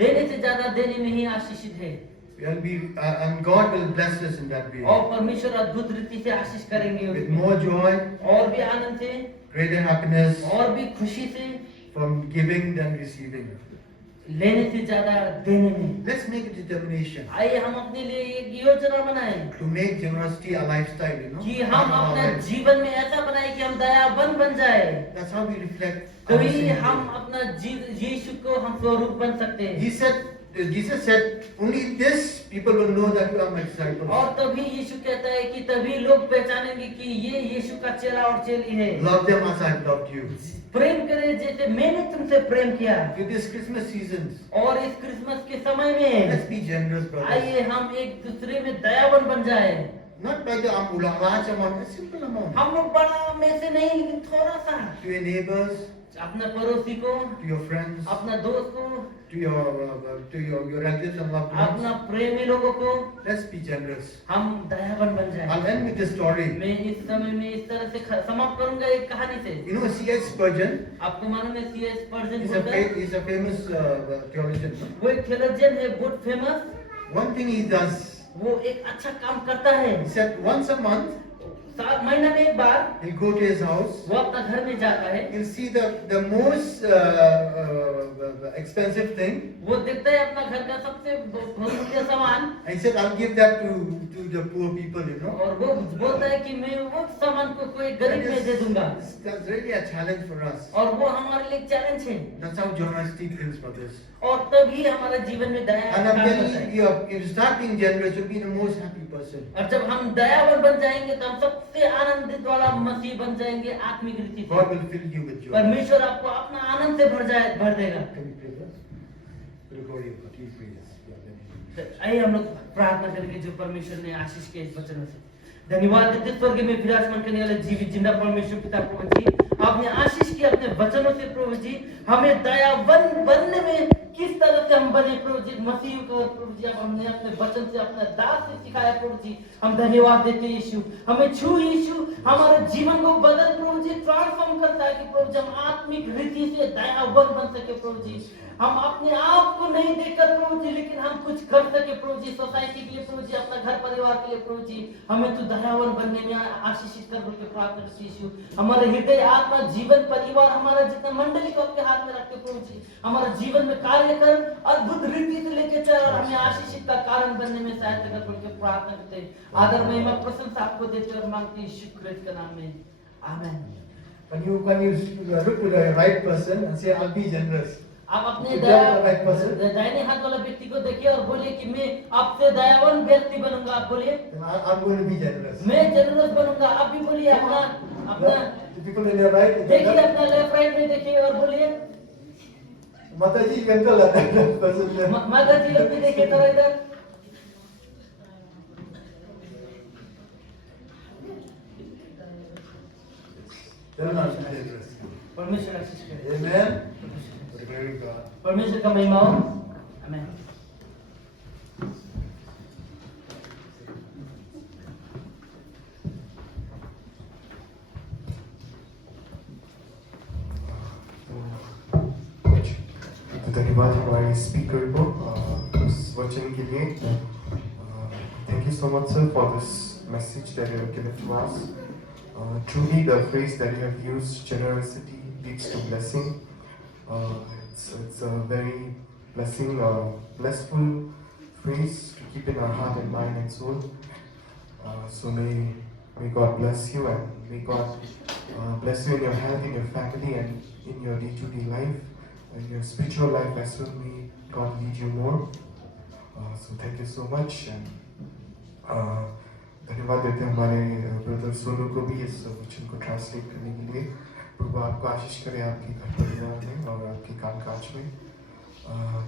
लेने से ज्यादा देने में ही आशीषित है। And God will bless us in that way. और परमेश्वर अद्भुत रीति से आशीष करेंगे With उसमें। more joy, और भी आनंद से, greater happiness और भी खुशी से, from giving than receiving. लेने से ज्यादा देने में। Let's make a determination आइए हम अपने लिए एक योजना बनाएं to make generosity a lifestyle, कि हम Our अपने life. जीवन में ऐसा बनाए कि हम दयावान बन जाए, That's how we reflect. our तभी Savior. हम अपना यीशु को हम स्वरूप बन सकते हैं। Jesus said, only this people will know that you are my disciples. और तभी यीशु कहता है कि तभी लोग पहचानेंगे कि ये यीशु का चेला और चेली है। Love them as I've loved you. प्रेम करे जैसे मैंने तुमसे प्रेम किया। With this Christmas season, और इस क्रिसमस के समय में let's be generous, brothers. आइए हम एक दूसरे में दयावान बन जाए। Not by the large amount, a simple amount. हम लोग बड़ा में से नहीं, लेकिन थोड़ा सा To your neighbors, अपने पड़ोसी को, to your friends, अपना दोस्त को, to your relatives and loved अपना ones. प्रेमी लोगों को Let's be generous. हम दयावान बन I'll जाए। end with this story. मैं इस समय में इस तरह से समाप्त करूंगा एक कहानी से। You know, C.H. Spurgeon आपको मालूम है C.S. स्पर्जन is a famous theologian. वो एक थियोलॉजियन है, बहुत famous. One thing he does, वो एक अच्छा काम करता है। he said once a month, 7 महीना में एक बार he'll go to his house. वो अपना घर में जाता है। He'll see the most expensive thing. वो देखता है अपना घर का सबसे बहुमूल्य सामान, And he said, I'll give that to the poor people. और वो बोलता है कि मैं वो सामान को कोई गरीब में दे दूंगा। That's really a challenge for us. और वो हमारे लिए चैलेंज है। That's how generosity feels, brothers. और तभी हमारे जीवन में दया And का I'm काम telling होता है। you, if you start being generous, you'll be the most happy person. और जब हम दयावान बन जाएंगे तो हम सबसे आनंदित वाला मसीह बन जाएंगे आत्मिक रीति से। God will fill you with joy. परमेश्वर आपको अपना आनंद से भर देगा। Can we pray first? We'll go to you, but please pray this. Yeah, आइए हम लोग प्रार्थना करेंगे जो परमेश्वर ने आशीष के इस वचनों से। धन्यवाद देते स्वर्ग में विराजमान करने वाले जीवित जिंदा परमेश्वर पिता प्रभु जी, आपने आशीष की अपने वचनों से प्रभु जी, हमें दयावान बनने में किस तरह से हम बने प्रभु जी, मसीह को प्रभु जी आप हमने अपने वचन से अपने दास से सिखाया प्रभु जी। हम धन्यवाद देते यीशु, हमें छू यीशु, हमारे जीवन को बदल प्रभु जी, ट्रांसफॉर्म करता है कि प्रभु जी हम आत्मिक रीति से दयावान बन सके प्रभु जी। हम अपने आप को नहीं देखकर प्रभु जी, लेकिन हम कुछ कर सके प्रभु जी, सोसाइटी के लिए प्रभु जी, अपना घर परिवार के लिए प्रभु जी, हमें तो दयावान बनने में आशीषित कर के प्रार्थना करते यीशु। हमारे हृदय आत्मा जीवन परिवार हमारा जितना मंडली को आपके हाथ में रखते प्रभु जी, हमारा जीवन में कार्य कर, अद्भुत रीति से लेके चल और हमें आशीषित का कारण बनने में सहायता कर के प्रार्थना करते। आदर महिमा प्रशंसा आपको देते और मांगते यीशु क्रिस्त के नाम में, आमीन। When you look to the right person and say, I'll be generous. आप अपने To tell the right person, दाहिने हाथ वाला व्यक्ति को देखिए और बोलिए कि मैं आपसे दयावान व्यक्ति बनूंगा। आप बोलिए then I'm going to be generous. मैं जनरस बनूंगा। आप भी बोलिए अपना अपना The people in your right, in देखिए, your left. अपना लेफ्ट राइट में देखिए और बोलिए Mataji, you can tell that person there. माता जी लोग भी देखिए थोड़ा इधर। Tell them I'll be generous. परमेश्वर आशीष करे। Amen. Glory to God. परमेश्वर का महिमा हो। आमीन। तो धन्यवाद हमारे स्पीकर को उस वचन के लिए। Thank you so much, sir, for this message that you have given to us. Truly, the phrase that you have used, generosity leads to blessing. It's a very blessful phrase to keep in our heart and mind and soul. So may God bless you, and may God bless you in your health, in your family, and in your day-to-day life, and your spiritual life as well. May God lead you more. So thank you so much, and धन्यवाद देते हैं हमारे brother Sonu को भी इस वचन को translate करने के लिए। प्रभु आपको आशीष करे आपके घर परिवार में और आपके कामकाज में।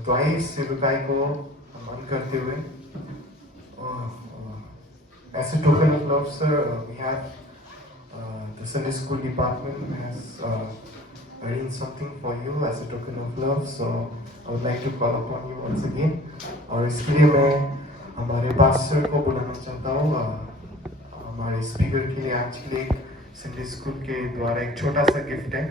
तो आइए इस सेवकाई को मन करते हुए as a token of love, sir, we have the Sunday school department has arranged means something for you as a token of love. So I would like to call upon you once again. और इसके लिए मैं हमारे pastor को बुलाना चाहता हूँ। हमारे स्पीकर के लिए एक्चुअली एक संडे स्कूल के द्वारा एक छोटा सा गिफ्ट है।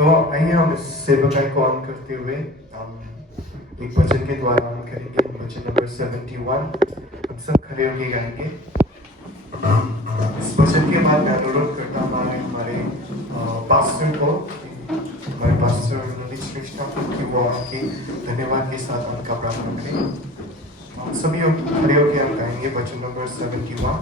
तो आइए हम इस सेवकाई को ऑन करते हुए हम एक वचन के द्वारा हम करेंगे। वचन नंबर 71 हम सब खड़े होकर गाएंगे। इस वचन के बाद मैं अनुरोध करता हूँ हमारे पास्टर को, हमारे पास्टर नलिश कृष्णा को, कि वो आपके धन्यवाद के साथ उनका प्रार्थना करें। हम सभी खड़े होकर हम गाएंगे वचन नंबर 71।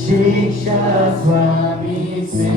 शिक्षा स्वामी से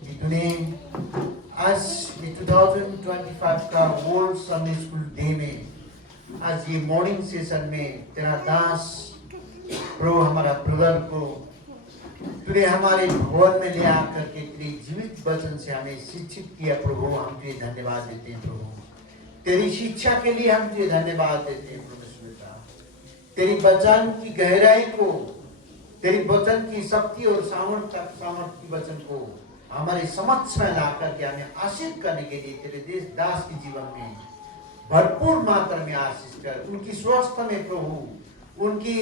कि तूने आज ये 2025 का वर्ल्ड संडे स्कूल डे में आज ये मॉर्निंग सेशन में तेरा दास प्रभु हमारा ब्रदर को तूने हमारे भवन में ले आकर के तेरे जीवित वचन से हमें शिक्षित किया प्रभु। हम तुझे धन्यवाद देते हैं प्रभु। तेरी शिक्षा के लिए हम तुझे धन्यवाद देते हैं प्रभु। तेरी वचन की गहराई को, तेरी वचन की शक्ति और सामर्थ्य की वचन को हमारे समक्ष में ला करके हमें आशीष करने के लिए तेरे देश दास के जीवन में भरपूर मात्रा में आशीष कर, उनकी स्वास्थ्य में प्रभु, उनकी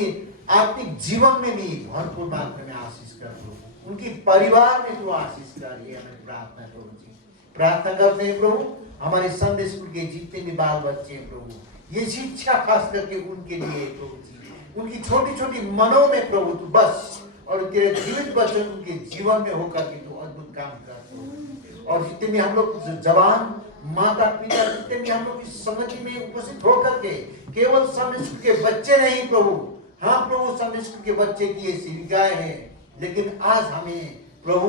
आत्मिक जीवन में भी भरपूर मात्रा में आशीष कर प्रभु, उनकी परिवार में तू आशीष कर, ये हमें प्रार्थना प्रभु जी। प्रार्थना करते हैं प्रभु हमारे संडे स्कूल के जितने भी बाल बच्चे हैं प्रभु, ये शिक्षा खास करके उनके लिए प्रभु जी, उनकी छोटी छोटी मनों में प्रभु तू बस और तेरे जीवित वचन उनके जीवन में होकर के तू अद्भुत काम कर। और जितने भी हम लोग जवान माता पिता जितने भी हम लोग इस संगति में उपस्थित होकर के केवल संडे स्कूल के बच्चे नहीं प्रभु, हाँ प्रभु संडे स्कूल के बच्चे की ये सेविकाएं हैं, लेकिन आज हमें प्रभु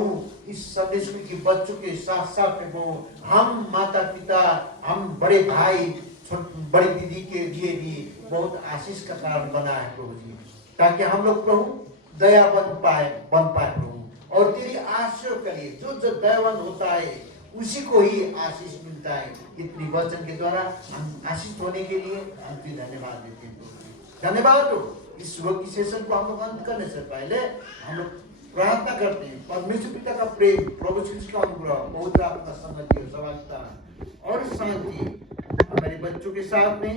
इस संडे स्कूल के बच्चों के साथ साथ प्रभु हम माता पिता, हम बड़े भाई, बड़ी दीदी के लिए भी बहुत आशीष का कारण बना है प्रभु जी, ताकि हम लोग प्रभु दया बन पाए प्रभु। और तेरी आशीष के लिए जो दयावान होता है उसी को ही आशीष मिलता है। इतनी वचन के द्वारा हम आशीष होने के लिए हम तुझे धन्यवाद देते हैं। धन्यवाद हो। इस सुबह की सेशन को हम लोग अंत करने से पहले हम लोग प्रार्थना करते हैं परमेश्वर पिता का प्रेम, प्रभु श्री कृष्ण का अनुग्रह, पवित्र आत्मा का संगति और समानता और शांति हमारे बच्चों के साथ में,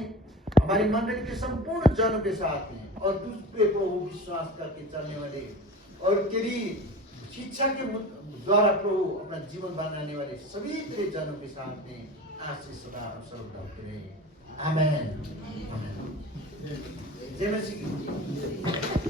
हमारी मंडली के संपूर्ण जनों के साथ में, और तुझ पे प्रभु विश्वास करके चलने वाले और तेरी शिक्षा के द्वारा प्रभु अपना जीवन बनाने वाले सभी तेरे जनों के साथ में आशीष सदा सर्वदा रहे। आमेन। जय मसीह।